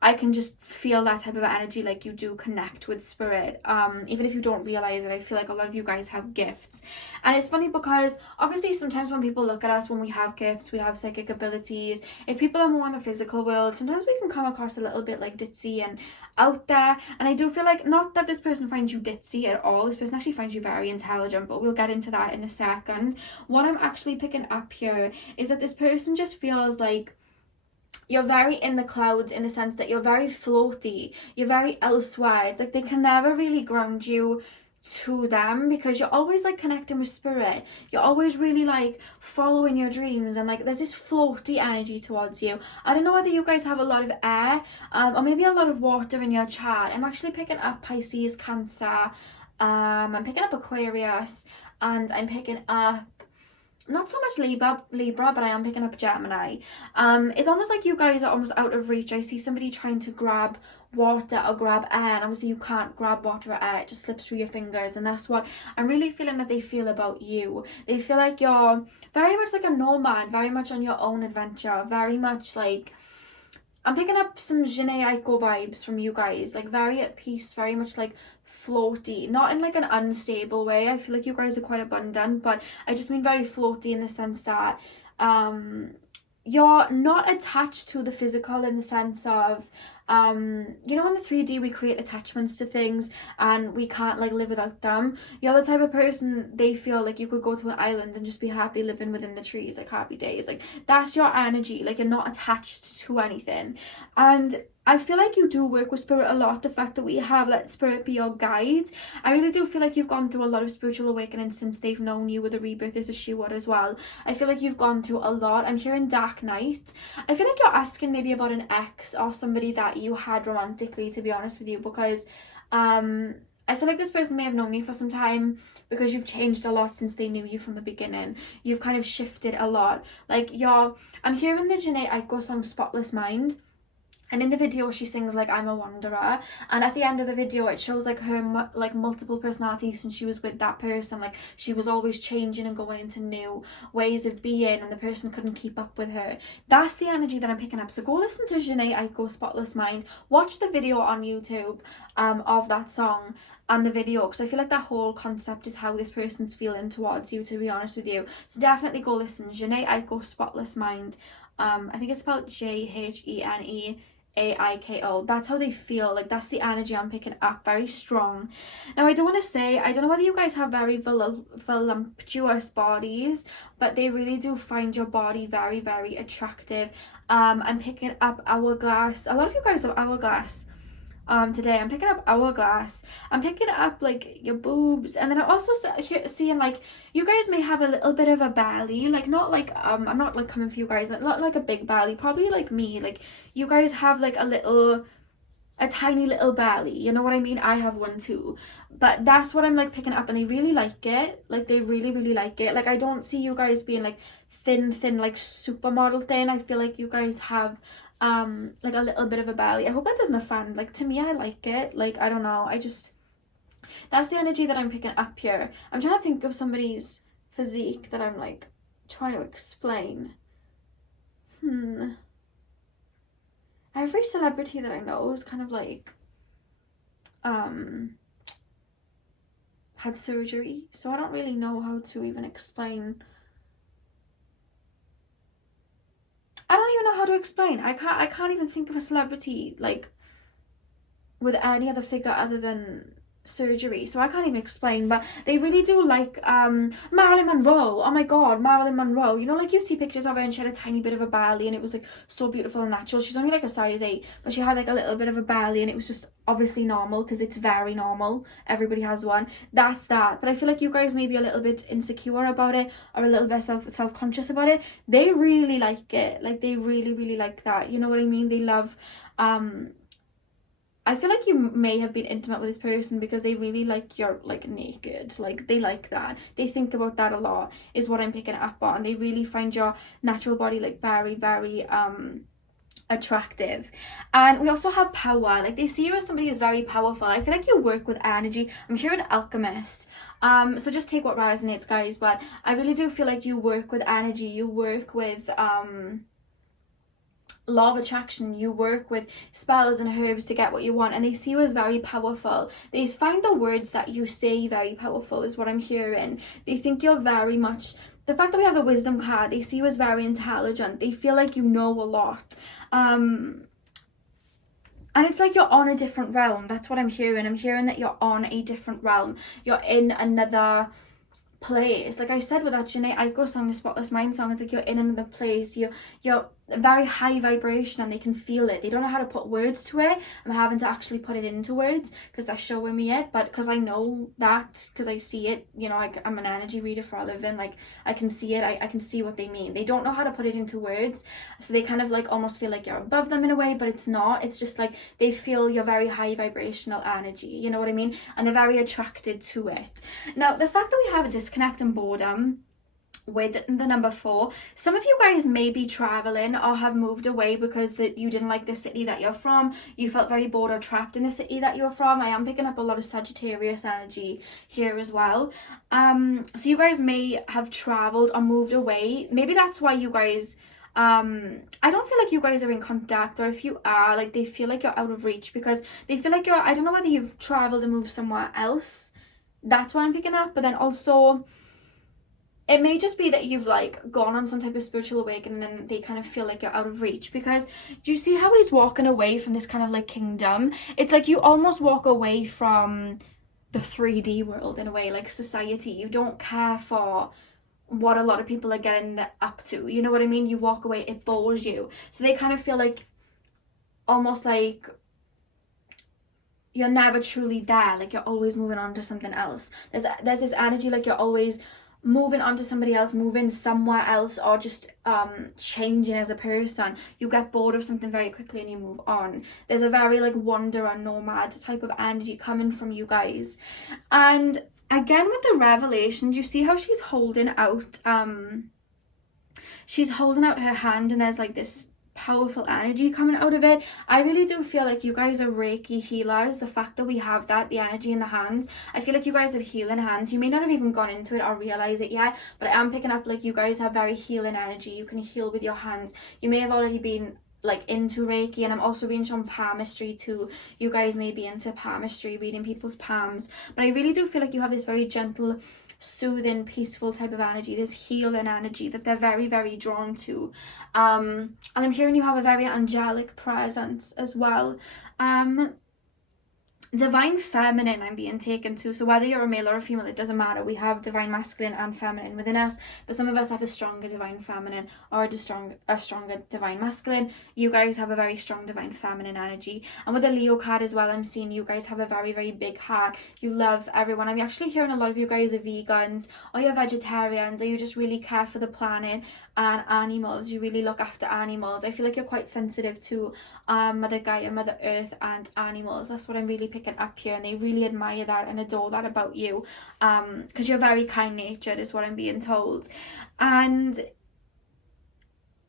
I can just feel that type of energy, like you do connect with spirit. Even if you don't realize it, I feel like a lot of you guys have gifts. And it's funny because obviously sometimes when people look at us, when we have gifts, we have psychic abilities. If people are more in the physical world, sometimes we can come across a little bit like ditzy and out there. And I do feel like, not that this person finds you ditzy at all, this person actually finds you very intelligent, but we'll get into that in a second. What I'm actually picking up here is that this person just feels like you're very in the clouds, in the sense that you're very floaty, you're very elsewhere. It's like they can never really ground you to them, because you're always like connecting with spirit. You're always really like following your dreams, and like there's this floaty energy towards you. I don't know whether you guys have a lot of air or maybe a lot of water in your chart. I'm actually picking up Pisces, Cancer, I'm picking up Aquarius, and I'm picking up not so much Libra, but I am picking up Gemini. It's almost like you guys are almost out of reach. I see somebody trying to grab water or grab air, and obviously you can't grab water or air, it just slips through your fingers. And that's what I'm really feeling that they feel about you. They feel like you're very much like a nomad, very much on your own adventure, very much like, I'm picking up some Jhené Aiko vibes from you guys, like very at peace, very much like floaty, not in like an unstable way. I feel like you guys are quite abundant, but I just mean very floaty in the sense that you're not attached to the physical, in the sense of you know, in the 3D we create attachments to things and we can't like live without them. You're the type of person, they feel like you could go to an island and just be happy living within the trees, like happy days. Like that's your energy, like you're not attached to anything. And I feel like you do work with spirit a lot. The fact that we have let spirit be your guide, I really do feel like you've gone through a lot of spiritual awakening since they've known you, with the rebirth is assured as well. I feel like you've gone through a lot. I'm hearing dark night. I feel like you're asking maybe about an ex or somebody that you had romantically, to be honest with you, because I feel like this person may have known you for some time, because you've changed a lot since they knew you from the beginning. You've kind of shifted a lot. Like I'm hearing the Jhené Aiko song Spotless Mind. And in the video, she sings like I'm a wanderer. And at the end of the video, it shows like her like multiple personalities since she was with that person. Like she was always changing and going into new ways of being, and the person couldn't keep up with her. That's the energy that I'm picking up. So go listen to Jhené Aiko Spotless Mind. Watch the video on YouTube of that song and the video, because I feel like that whole concept is how this person's feeling towards you, to be honest with you. So definitely go listen. Jhené Aiko Spotless Mind. I think it's spelled Jhené Aiko. That's how they feel. Like that's the energy I'm picking up, very strong. Now I don't want to say, I don't know whether you guys have very voluptuous bodies, but they really do find your body very, very attractive. I'm picking up Hourglass. A lot of you guys have Hourglass. today. I'm picking up hourglass. I'm picking up like your boobs, and then I'm also seeing like you guys may have a little bit of a belly, like not like I'm not like coming for you guys, like not like a big belly, probably like me, like you guys have like a tiny little belly, you know what I mean? I have one too, but that's what I'm like picking up, and they really like it. Like they really like it. Like I don't see you guys being like thin like supermodel thin. I feel like you guys have like a little bit of a belly. I hope that doesn't offend. Like to me, I like it. Like I don't know, I just, that's the energy that I'm picking up here. I'm trying to think of somebody's physique that I'm like trying to explain. Every celebrity that I know is kind of like had surgery, so I don't really know how to even explain. I don't even know how to explain. I can't even think of a celebrity like with any other figure other than surgery, so I can't even explain. But they really do like Marilyn Monroe. Oh my god, Marilyn Monroe, you know, like you see pictures of her and she had a tiny bit of a belly and it was like so beautiful and natural. She's only like a size 8, but she had like a little bit of a belly and it was just obviously normal, because it's very normal, everybody has one. That's that. But I feel like you guys may be a little bit insecure about it, or a little bit self-conscious about it. They really like it. Like they really like that, you know what I mean? They love I feel like you may have been intimate with this person because they really like you're like naked. Like they like that. They think about that a lot, is what I'm picking up on. They really find your natural body like very attractive. And we also have power. Like they see you as somebody who's very powerful. I feel like you work with energy. I'm here an alchemist. So just take what resonates, guys. But I really do feel like you work with energy. You work with law of attraction. You work with spells and herbs to get what you want, and they see you as very powerful. They find the words that you say very powerful, is what I'm hearing. They think you're very much, the fact that we have the wisdom card, they see you as very intelligent. They feel like you know a lot, and it's like you're on a different realm. That's what I'm hearing. I'm hearing that you're on a different realm. You're in another place. Like I said with that Janae Aiko song, the Spotless Mind song, it's like you're in another place. You're very high vibration and they can feel it. They don't know how to put words to it. I'm having to actually put it into words because they're showing me it, but because I know that, because I see it, you know, I'm an energy reader for a living. Like I can see it. I can see what they mean. They don't know how to put it into words, so they kind of like almost feel like you're above them in a way, but it's not. It's just like they feel your very high vibrational energy, you know what I mean? And they're very attracted to it. Now the fact that we have a disconnect and boredom with the number 4, some of you guys may be traveling or have moved away because that you didn't like the city that you're from. You felt very bored or trapped in the city that you're from. I am picking up a lot of Sagittarius energy here as well. So you guys may have traveled or moved away. Maybe that's why you guys I don't feel like you guys are in contact, or if you are, like they feel like you're out of reach because they feel like I don't know whether you've traveled and moved somewhere else. That's what I'm picking up. But then also it may just be that you've like gone on some type of spiritual awakening and they kind of feel like you're out of reach, because do you see how he's walking away from this kind of like kingdom? It's like you almost walk away from the 3D world in a way, like society. You don't care for what a lot of people are getting up to, you know what I mean? You walk away, it bores you. So they kind of feel like almost like you're never truly there, like you're always moving on to something else. There's this energy like you're always moving on to somebody else, moving somewhere else, or just changing as a person. You get bored of something very quickly and you move on. There's a very like wanderer, nomad type of energy coming from you guys. And again with the revelations, you see how she's holding out her hand, and there's like this powerful energy coming out of it. I really do feel like you guys are Reiki healers. The fact that we have that, the energy in the hands, I feel like you guys have healing hands. You may not have even gone into it or realize it yet, but I am picking up like you guys have very healing energy. You can heal with your hands. You may have already been like into Reiki, and I'm also being shown palmistry too. You guys may be into palmistry, reading people's palms, but I really do feel like you have this very gentle, soothing, peaceful type of energy, this healing energy that they're very drawn to. And I'm hearing you have a very angelic presence as well. divine feminine I'm being taken to. So whether you're a male or a female, it doesn't matter. We have divine masculine and feminine within us, but some of us have a stronger divine feminine or a stronger divine masculine. You guys have a very strong divine feminine energy. And with the Leo card as well, I'm seeing you guys have a very, very big heart. You love everyone. I'm actually hearing a lot of you guys are vegans, or you're vegetarians, or you just really care for the planet and animals. You really look after animals. I feel like you're quite sensitive to Mother Gaia, Mother Earth and animals. That's what I'm really picking up here, and they really admire that and adore that about you, because you're very kind natured is what I'm being told. And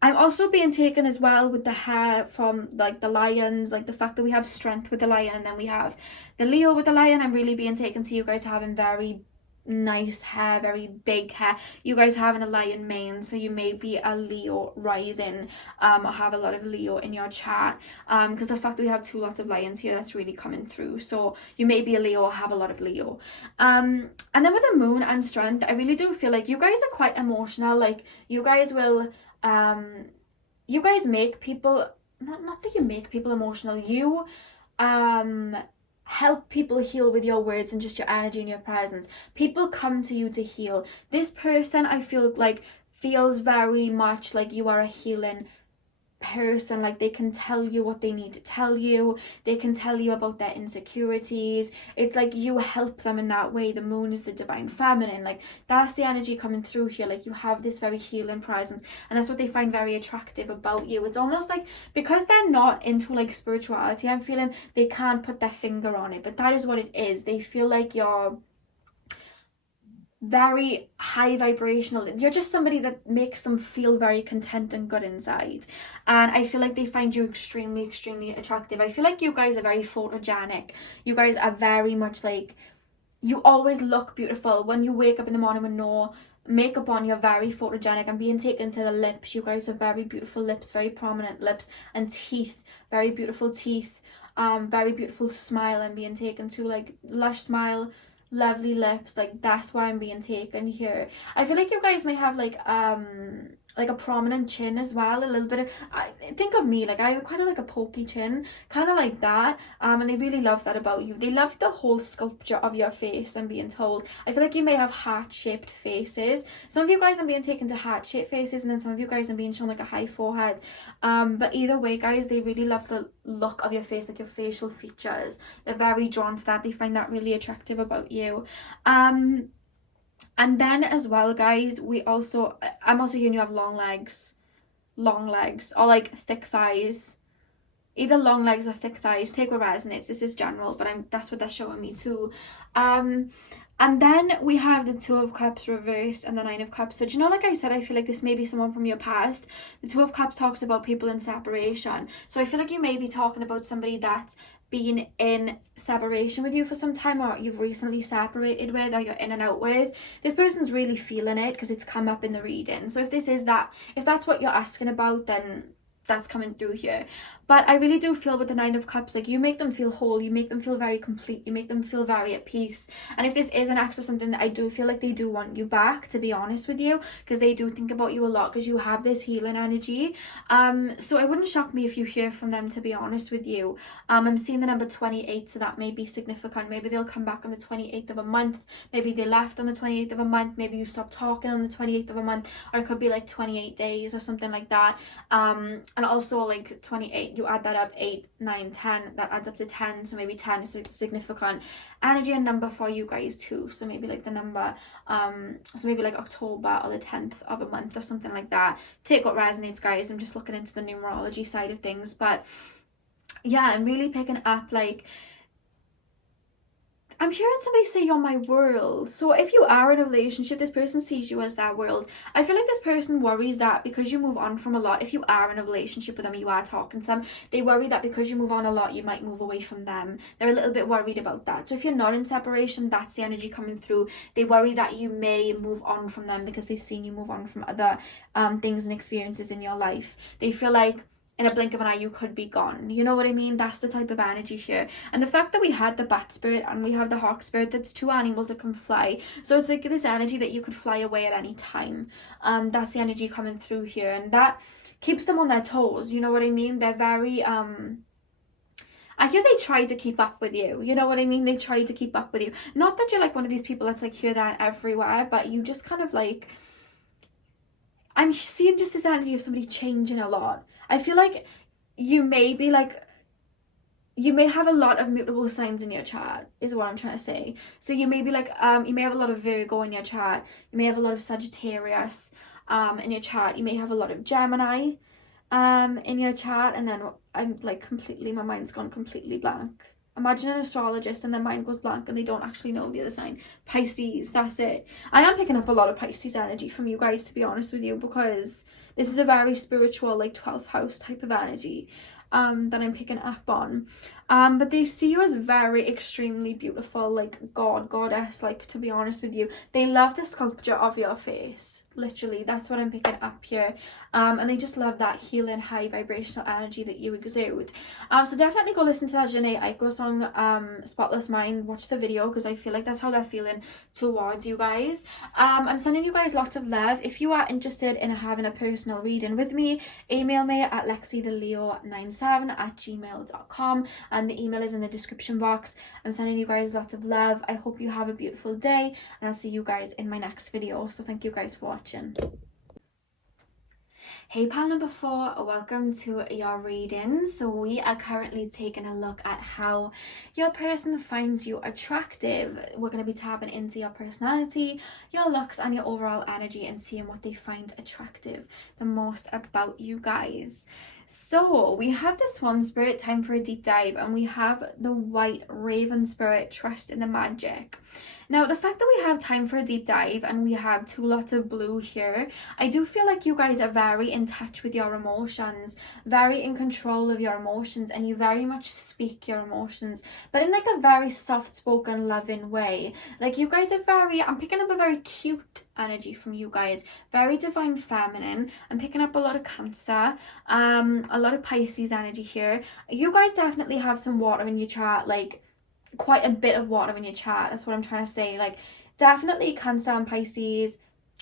I'm also being taken as well with the hair from like the lions, like the fact that we have strength with the lion, and then we have the Leo with the lion. I'm really being taken to you guys having very nice hair, very big hair. You guys having a lion mane, so you may be a Leo rising, or have a lot of Leo in your chart, because the fact that we have lots of lions here, that's really coming through. So you may be a Leo or have a lot of Leo. And then with the moon and strength, I really do feel like you guys are quite emotional. Like you guys will you guys make people, not that you make people emotional, you help people heal with your words and just your energy and your presence. People come to you to heal. This person, I feel like, feels very much like you are a healing person. Like they can tell you what they need to tell you. They can tell you about their insecurities. It's like you help them in that way. The moon is the divine feminine. Like that's the energy coming through here. Like you have this very healing presence, and that's what they find very attractive about you. It's almost like, because they're not into like spirituality, I'm feeling they can't put their finger on it, but that is what it is. They feel like you're very high vibrational. You're just somebody that makes them feel very content and good inside, and I feel like they find you extremely attractive. I feel like you guys are very photogenic. You guys are very much like, you always look beautiful. When you wake up in the morning with no makeup on, you're very photogenic. I'm being taken to the lips. You guys have very beautiful lips, very prominent lips, and teeth, very beautiful teeth, very beautiful smile. I'm being taken to, like, lush smile, lovely lips. Like that's where I'm being taken here. I feel like you guys may have like a prominent chin as well, a little bit of, think of me, like I have kind of like a pokey chin, kind of like that, and they really love that about you. They love the whole sculpture of your face, I'm being told. I feel like you may have heart-shaped faces. Some of you guys are being taken to heart-shaped faces, and then some of you guys are being shown like a high forehead, but either way guys, they really love the look of your face, like your facial features. They're very drawn to that. They find that really attractive about you. And then as well guys, I'm also hearing you have long legs, or like thick thighs. Either long legs or thick thighs, take what resonates. This is general, but that's what they're showing me too. And then we have the Two of Cups reversed and the Nine of Cups. So do you know, like I said, I feel like this may be someone from your past. The Two of Cups talks about people in separation. So I feel like you may be talking about somebody that's been in separation with you for some time, or you've recently separated with, or you're in and out with. This person's really feeling it because it's come up in the reading. So if that's what you're asking about, then that's coming through here. But I really do feel with the Nine of Cups, like you make them feel whole, you make them feel very complete, you make them feel very at peace. And if this is an ex or something, that I do feel like they do want you back, to be honest with you, because they do think about you a lot, because you have this healing energy. So it wouldn't shock me if you hear from them, to be honest with you. I'm seeing the number 28, so that may be significant. Maybe they'll come back on the 28th of a month, maybe they left on the 28th of a month, maybe you stopped talking on the 28th of a month, or it could be like 28 days or something like that. And also like 28, you add that up, 8, 9, 10, that adds up to 10, so maybe 10 is a significant energy and number for you guys too. So maybe like the number, so maybe like October or the 10th of a month or something like that. Take what resonates guys. I'm just looking into the numerology side of things, but yeah, I'm really picking up, like, I'm hearing somebody say you're my world. So if you are in a relationship, this person sees you as their world. I feel like this person worries that because you move on from a lot, if you are in a relationship with them, you are talking to them, they worry that because you move on a lot, you might move away from them. They're a little bit worried about that. So if you're not in separation, that's the energy coming through. They worry that you may move on from them because they've seen you move on from other things and experiences in your life. They feel like in a blink of an eye you could be gone. You know what I mean? That's the type of energy here. And the fact that we had the bat spirit and we have the hawk spirit, that's two animals that can fly. So it's like this energy that you could fly away at any time. That's the energy coming through here, and that keeps them on their toes. You know what I mean? They're very I hear they try to keep up with you. You know what I mean? They try to keep up with you. Not that you're like one of these people that's like here, there, and everywhere, but you just kind of like, I'm seeing just this energy of somebody changing a lot. I feel like you may be like, you may have a lot of mutable signs in your chart, is what I'm trying to say. So you may be like, you may have a lot of Virgo in your chart. You may have a lot of Sagittarius in your chart. You may have a lot of Gemini in your chart. And then I'm like my mind's gone completely blank. Imagine an astrologist and their mind goes blank and they don't actually know the other sign. Pisces, that's it. I am picking up a lot of Pisces energy from you guys, to be honest with you, because this is a very spiritual, like 12th house type of energy that I'm picking up on. But they see you as very extremely beautiful, like goddess, like, to be honest with you. They love the sculpture of your face. Literally, that's what I'm picking up here. And they just love that healing, high vibrational energy that you exude. So definitely go listen to that Janae Aiko song, Spotless Mind. Watch the video, because I feel like that's how they're feeling towards you guys. I'm sending you guys lots of love. If you are interested in having a personal reading with me, email me at lexitheleo97@gmail.com. And the email is in the description box. I'm sending you guys lots of love. I hope you have a beautiful day, and I'll see you guys in my next video. So thank you guys for watching. Hey pal number 4, welcome to your reading. So we are currently taking a look at how your person finds you attractive. We're going to be tapping into your personality, your looks, and your overall energy, and seeing what they find attractive the most about you guys. So we have the Swan Spirit, time for a deep dive, and we have the White Raven Spirit, trust in the magic. Now, the fact that we have time for a deep dive and we have 2 lots of blue here, I do feel like you guys are very in touch with your emotions, very in control of your emotions, and you very much speak your emotions, but in like a very soft-spoken, loving way. Like, you guys are I'm picking up a very cute energy from you guys, very divine feminine. I'm picking up a lot of Cancer, a lot of Pisces energy here. You guys definitely have some water in your chart, like quite a bit of water in your chart. That's what I'm trying to say. Like, definitely Cancer and Pisces,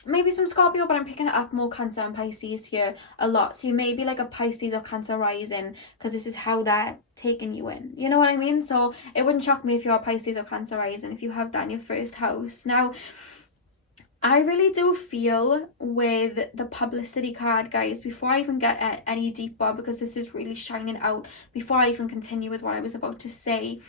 maybe some Scorpio, but I'm picking up more Cancer and Pisces here a lot. So you may be like a Pisces or Cancer rising, because this is how they're taking you in, you know what I mean? So it wouldn't shock me if you're a Pisces or Cancer rising, if you have that in your first house. Now, I really do feel with the publicity card, guys, before I even get any deeper, because this is really shining out, before I even continue with what I was about to say,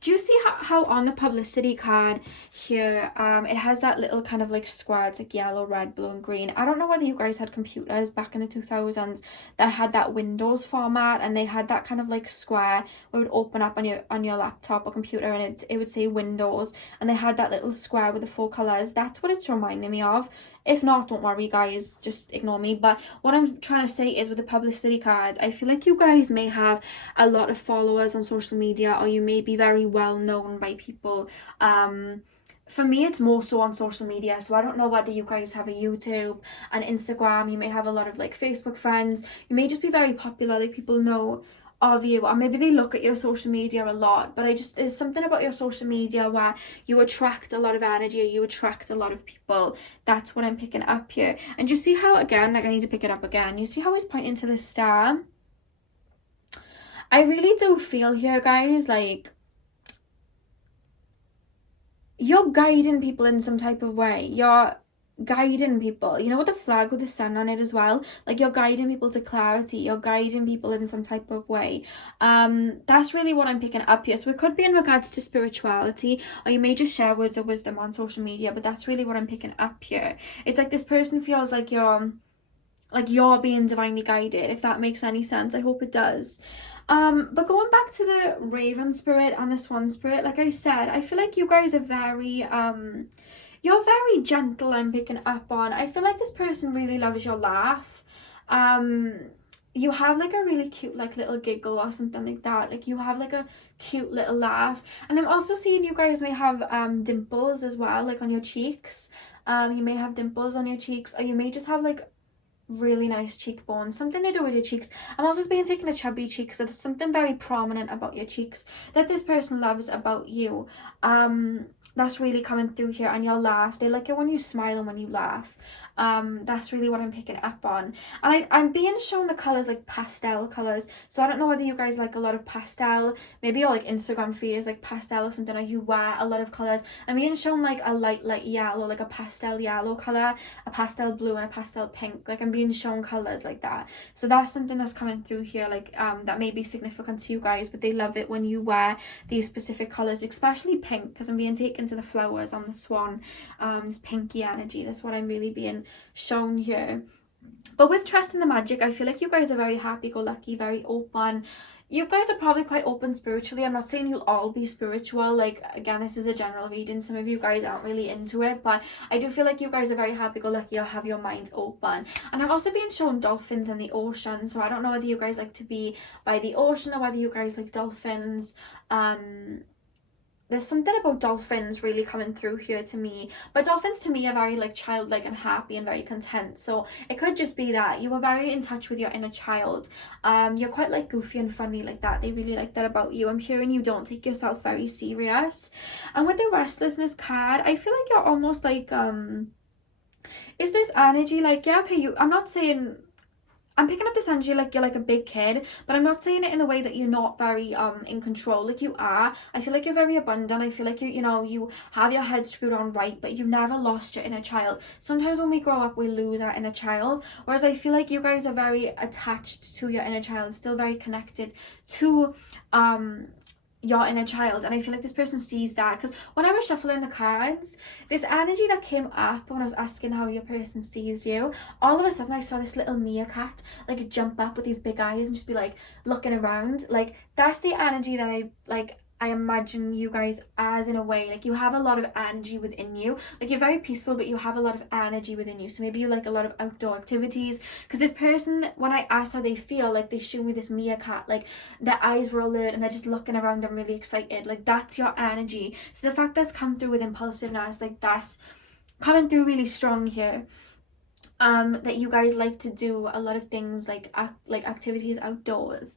do you see how on the publicity card here, it has that little kind of like square? It's like yellow, red, blue, and green. I don't know whether you guys had computers back in the 2000s that had that Windows format, and they had that kind of like square where it would open up on your laptop or computer, and it would say Windows, and they had that little square with the 4 colors. That's what it's reminding me of. If not, don't worry guys, just ignore me. But what I'm trying to say is, with the publicity cards, I feel like you guys may have a lot of followers on social media, or you may be very well known by people. For me, it's more so on social media. So I don't know whether you guys have a YouTube and Instagram. You may have a lot of like Facebook friends. You may just be very popular, like people know of you, or maybe they look at your social media a lot. But there's something about your social media where you attract a lot of energy, or you attract a lot of people. That's what I'm picking up here. And you see how, again, like I need to pick it up again, you see how he's pointing to the star? I really do feel here, guys, like you're guiding people in some type of way. You're guiding people, you know, with the flag with the sun on it as well, like you're guiding people to clarity, you're guiding people in some type of way. That's really what I'm picking up here. So it could be in regards to spirituality, or you may just share words of wisdom on social media, but that's really what I'm picking up here. It's like this person feels like you're being divinely guided, if that makes any sense. I hope it does. But going back to the Raven Spirit and the Swan Spirit, like I said, I feel like you guys are very you're very gentle. I'm picking up on. I feel like this person really loves your laugh. You have like a really cute like little giggle or something like that. Like you have like a cute little laugh. And I'm also seeing you guys may have dimples as well, like on your cheeks. You may have dimples on your cheeks, or you may just have like really nice cheekbones, something to do with your cheeks. I'm also being taken a chubby cheek, so there's something very prominent about your cheeks that this person loves about you. That's really coming through here. And your laugh, they like it when you smile and when you laugh. That's really what I'm picking up on. And I'm being shown the colours like pastel colours. So I don't know whether you guys like a lot of pastel. Maybe your like Instagram feed is like pastel or something, or you wear a lot of colours. I'm being shown like a light yellow, like a pastel yellow colour, a pastel blue and a pastel pink. Like I'm being shown colours like that. So that's something that's coming through here, like that may be significant to you guys, but they love it when you wear these specific colours, especially pink, because I'm being taken to the flowers on the swan, this pinky energy. That's what I'm really being shown here. But with trust in the magic, I feel like you guys are very happy-go-lucky, very open. You guys are probably quite open spiritually. I'm not saying you'll all be spiritual. Like, again, this is a general reading. Some of you guys aren't really into it, but I do feel like you guys are very happy-go-lucky. You'll have your mind open. And I'm also being shown dolphins in the ocean. So I don't know whether you guys like to be by the ocean or whether you guys like dolphins. There's something about dolphins really coming through here to me. But dolphins to me are very like childlike and happy and very content. So it could just be that you are very in touch with your inner child. You're quite like goofy and funny like that. They really like that about you. I'm hearing you don't take yourself very serious. And with the restlessness card, I feel like you're almost like is this energy like, yeah, okay, I'm not saying, I'm picking up this energy like you're like a big kid, but I'm not saying it in a way that you're not very in control. Like you are. I feel like you're very abundant. I feel like you have your head screwed on right, but you've never lost your inner child. Sometimes when we grow up, we lose our inner child. Whereas I feel like you guys are very attached to your inner child, still very connected to your inner child. And I feel like this person sees that, because when I was shuffling the cards, this energy that came up when I was asking how your person sees you, all of a sudden I saw this little meerkat like jump up with these big eyes and just be like looking around. Like that's the energy that I imagine you guys as, in a way. Like you have a lot of energy within you. Like you're very peaceful, but you have a lot of energy within you. So maybe you like a lot of outdoor activities. Because this person, when I asked how they feel, like they showed me this meerkat, like their eyes were alert and they're just looking around and really excited. Like that's your energy. So the fact that's come through with impulsiveness, like that's coming through really strong here. That you guys like to do a lot of things like activities outdoors.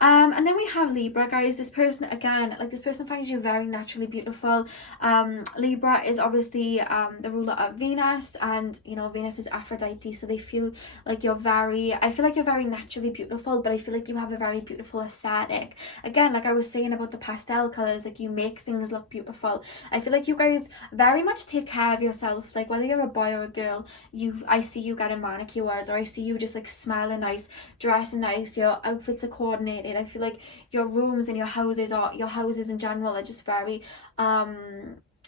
And then we have Libra, guys. This person, again, like this person finds you very naturally beautiful. Libra is obviously the ruler of Venus, and Venus is Aphrodite, so they feel like I feel like you're very naturally beautiful, but I feel like you have a very beautiful aesthetic. Again, like I was saying about the pastel colors, like you make things look beautiful. I feel like you guys very much take care of yourself. Like whether you're a boy or a girl, I see you getting manicures, or I see you just like smelling nice, dressing nice, your outfits are coordinated. I feel like your rooms and your houses in general are just very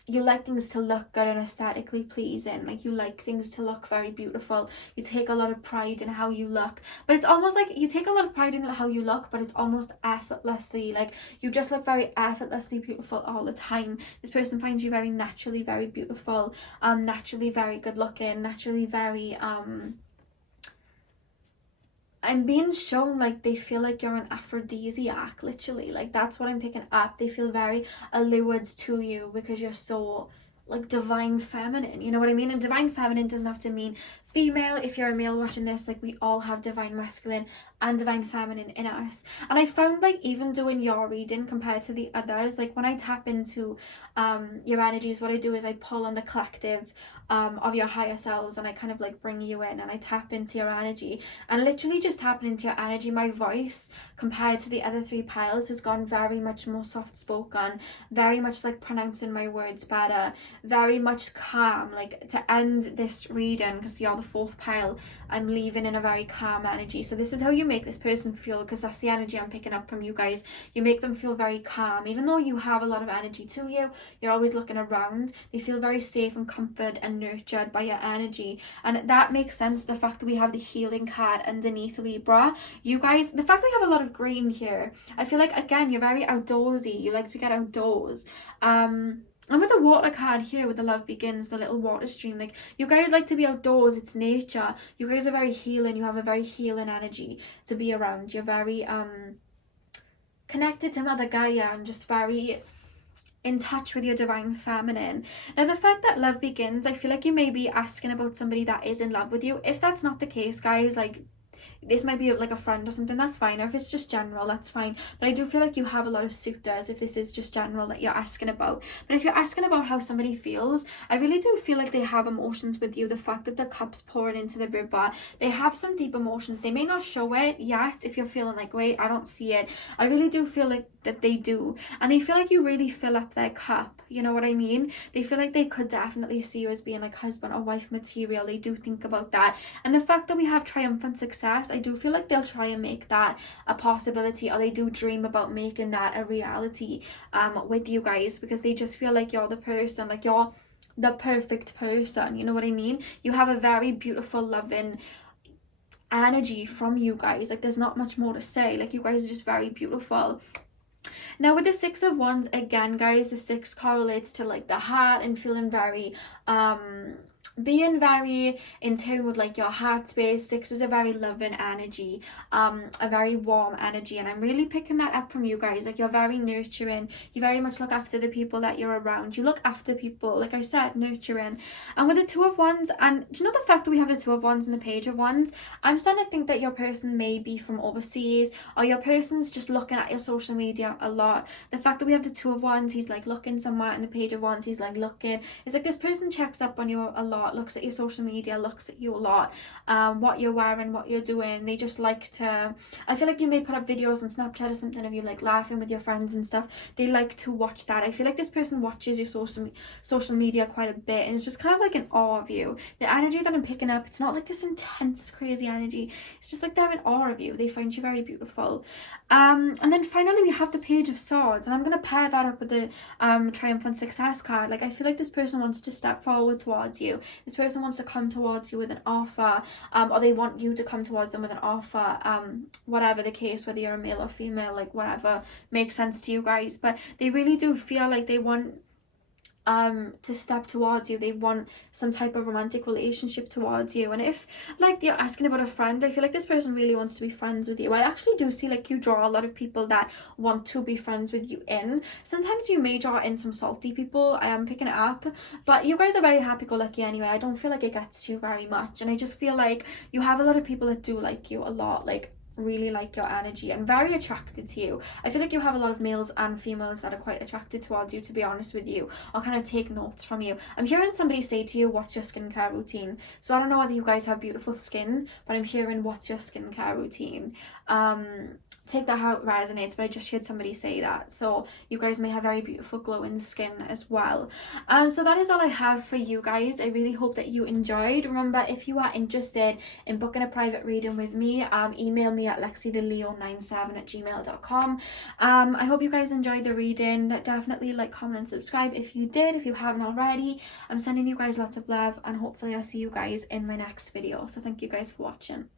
you like things to look good and aesthetically pleasing. Like you like things to look very beautiful. You take a lot of pride in how you look, but it's almost like you take a lot of pride in how you look, but it's almost effortlessly. Like you just look very effortlessly beautiful all the time. This person finds you very naturally very beautiful, naturally very good looking, naturally very I'm being shown like they feel like you're an aphrodisiac, literally. Like that's what I'm picking up. They feel very allured to you because you're so like divine feminine, you know what I mean? And divine feminine doesn't have to mean female. If you're a male watching this, like we all have divine masculine and divine feminine in us. And I found like even doing your reading compared to the others, like when I tap into your energies, what I do is I pull on the collective of your higher selves, and I kind of like bring you in and I tap into your energy. And literally just tapping into your energy, my voice compared to the other three piles has gone very much more soft spoken, very much like pronouncing my words better, very much calm. Like to end this reading, because you're the fourth pile, I'm leaving in a very calm energy. So this is how you make this person feel, because that's the energy I'm picking up from you guys. You make them feel very calm, even though you have a lot of energy to you. You're always looking around. They feel very safe and comforted and nurtured by your energy. And that makes sense, the fact that we have the healing card underneath Libra. You guys, the fact that we have a lot of green here, I feel like again you're very outdoorsy. You like to get outdoors. And with the water card here, with the love begins, the little water stream, like you guys like to be outdoors. It's nature. You guys are very healing. You have a very healing energy to be around. You're very connected to Mother Gaia and just very in touch with your divine feminine. Now the fact that love begins, I feel like you may be asking about somebody that is in love with you. If that's not the case, guys, like this might be like a friend or something, that's fine. Or if it's just general, that's fine. But I do feel like you have a lot of suitors if this is just general that you're asking about. But if you're asking about how somebody feels, I really do feel like they have emotions with you. The fact that the cup's pouring into the river, they have some deep emotions. They may not show it yet if you're feeling like, wait, I don't see it. I really do feel like that they do, and they feel like you really fill up their cup, you know what I mean? They feel like they could definitely see you as being like husband or wife material. They do think about that. And the fact that we have triumphant success, I do feel like they'll try and make that a possibility, or they do dream about making that a reality with you guys, because they just feel like you're the person, like you're the perfect person, you know what I mean? You have a very beautiful, loving energy from you guys. Like, there's not much more to say. Like, you guys are just very beautiful. Now with the Six of Wands, again guys, the 6 correlates to like the heart and feeling very being very in tune with like your heart space. 6 is a very loving energy, a very warm energy, and I'm really picking that up from you guys. Like, you're very nurturing, you very much look after the people that you're around, you look after people, like I said, nurturing. And with the 2 of Wands, and do you know the fact that we have the 2 of Wands and the Page of Wands, I'm starting to think that your person may be from overseas, or your person's just looking at your social media a lot. The fact that we have the 2 of Wands, he's like looking somewhere, and the Page of Wands, he's like looking. It's like this person checks up on you a lot, looks at your social media, looks at you a lot, what you're wearing, what you're doing. They just like to, I feel like you may put up videos on Snapchat or something of you like laughing with your friends and stuff. They like to watch that. I feel like this person watches your social media quite a bit, and it's just kind of like in awe of you. The energy that I'm picking up, it's not like this intense crazy energy, it's just like they're in awe of you. They find you very beautiful. And then finally we have the Page of Swords, and I'm going to pair that up with the triumphant success card. Like, I feel like this person wants to step forward towards you. This person wants to come towards you with an offer, or they want you to come towards them with an offer, whatever the case, whether you're a male or female, like whatever makes sense to you guys. But they really do feel like they want to step towards you. They want some type of romantic relationship towards you. And if like you're asking about a friend, I feel like this person really wants to be friends with you. I actually do see like you draw a lot of people that want to be friends with you in. Sometimes you may draw in some salty people, I am picking it up, but you guys are very happy-go-lucky anyway. I don't feel like it gets to you very much, and I just feel like you have a lot of people that do like you a lot, like really like your energy and very attracted to you. I feel like you have a lot of males and females that are quite attracted towards you, to be honest with you, or kind of take notes from you. I'm hearing somebody say to you, what's your skincare routine? So I don't know whether you guys have beautiful skin, but I'm hearing, what's your skincare routine? Take that how it resonates, but I just heard somebody say that. So you guys may have very beautiful glowing skin as well. So that is all I have for you guys. I really hope that you enjoyed. Remember, if you are interested in booking a private reading with me, email me at lexitheleo97@gmail.com. I hope you guys enjoyed the reading. Definitely like, comment and subscribe if you did, if you haven't already. I'm sending you guys lots of love, and hopefully I'll see you guys in my next video. So thank you guys for watching.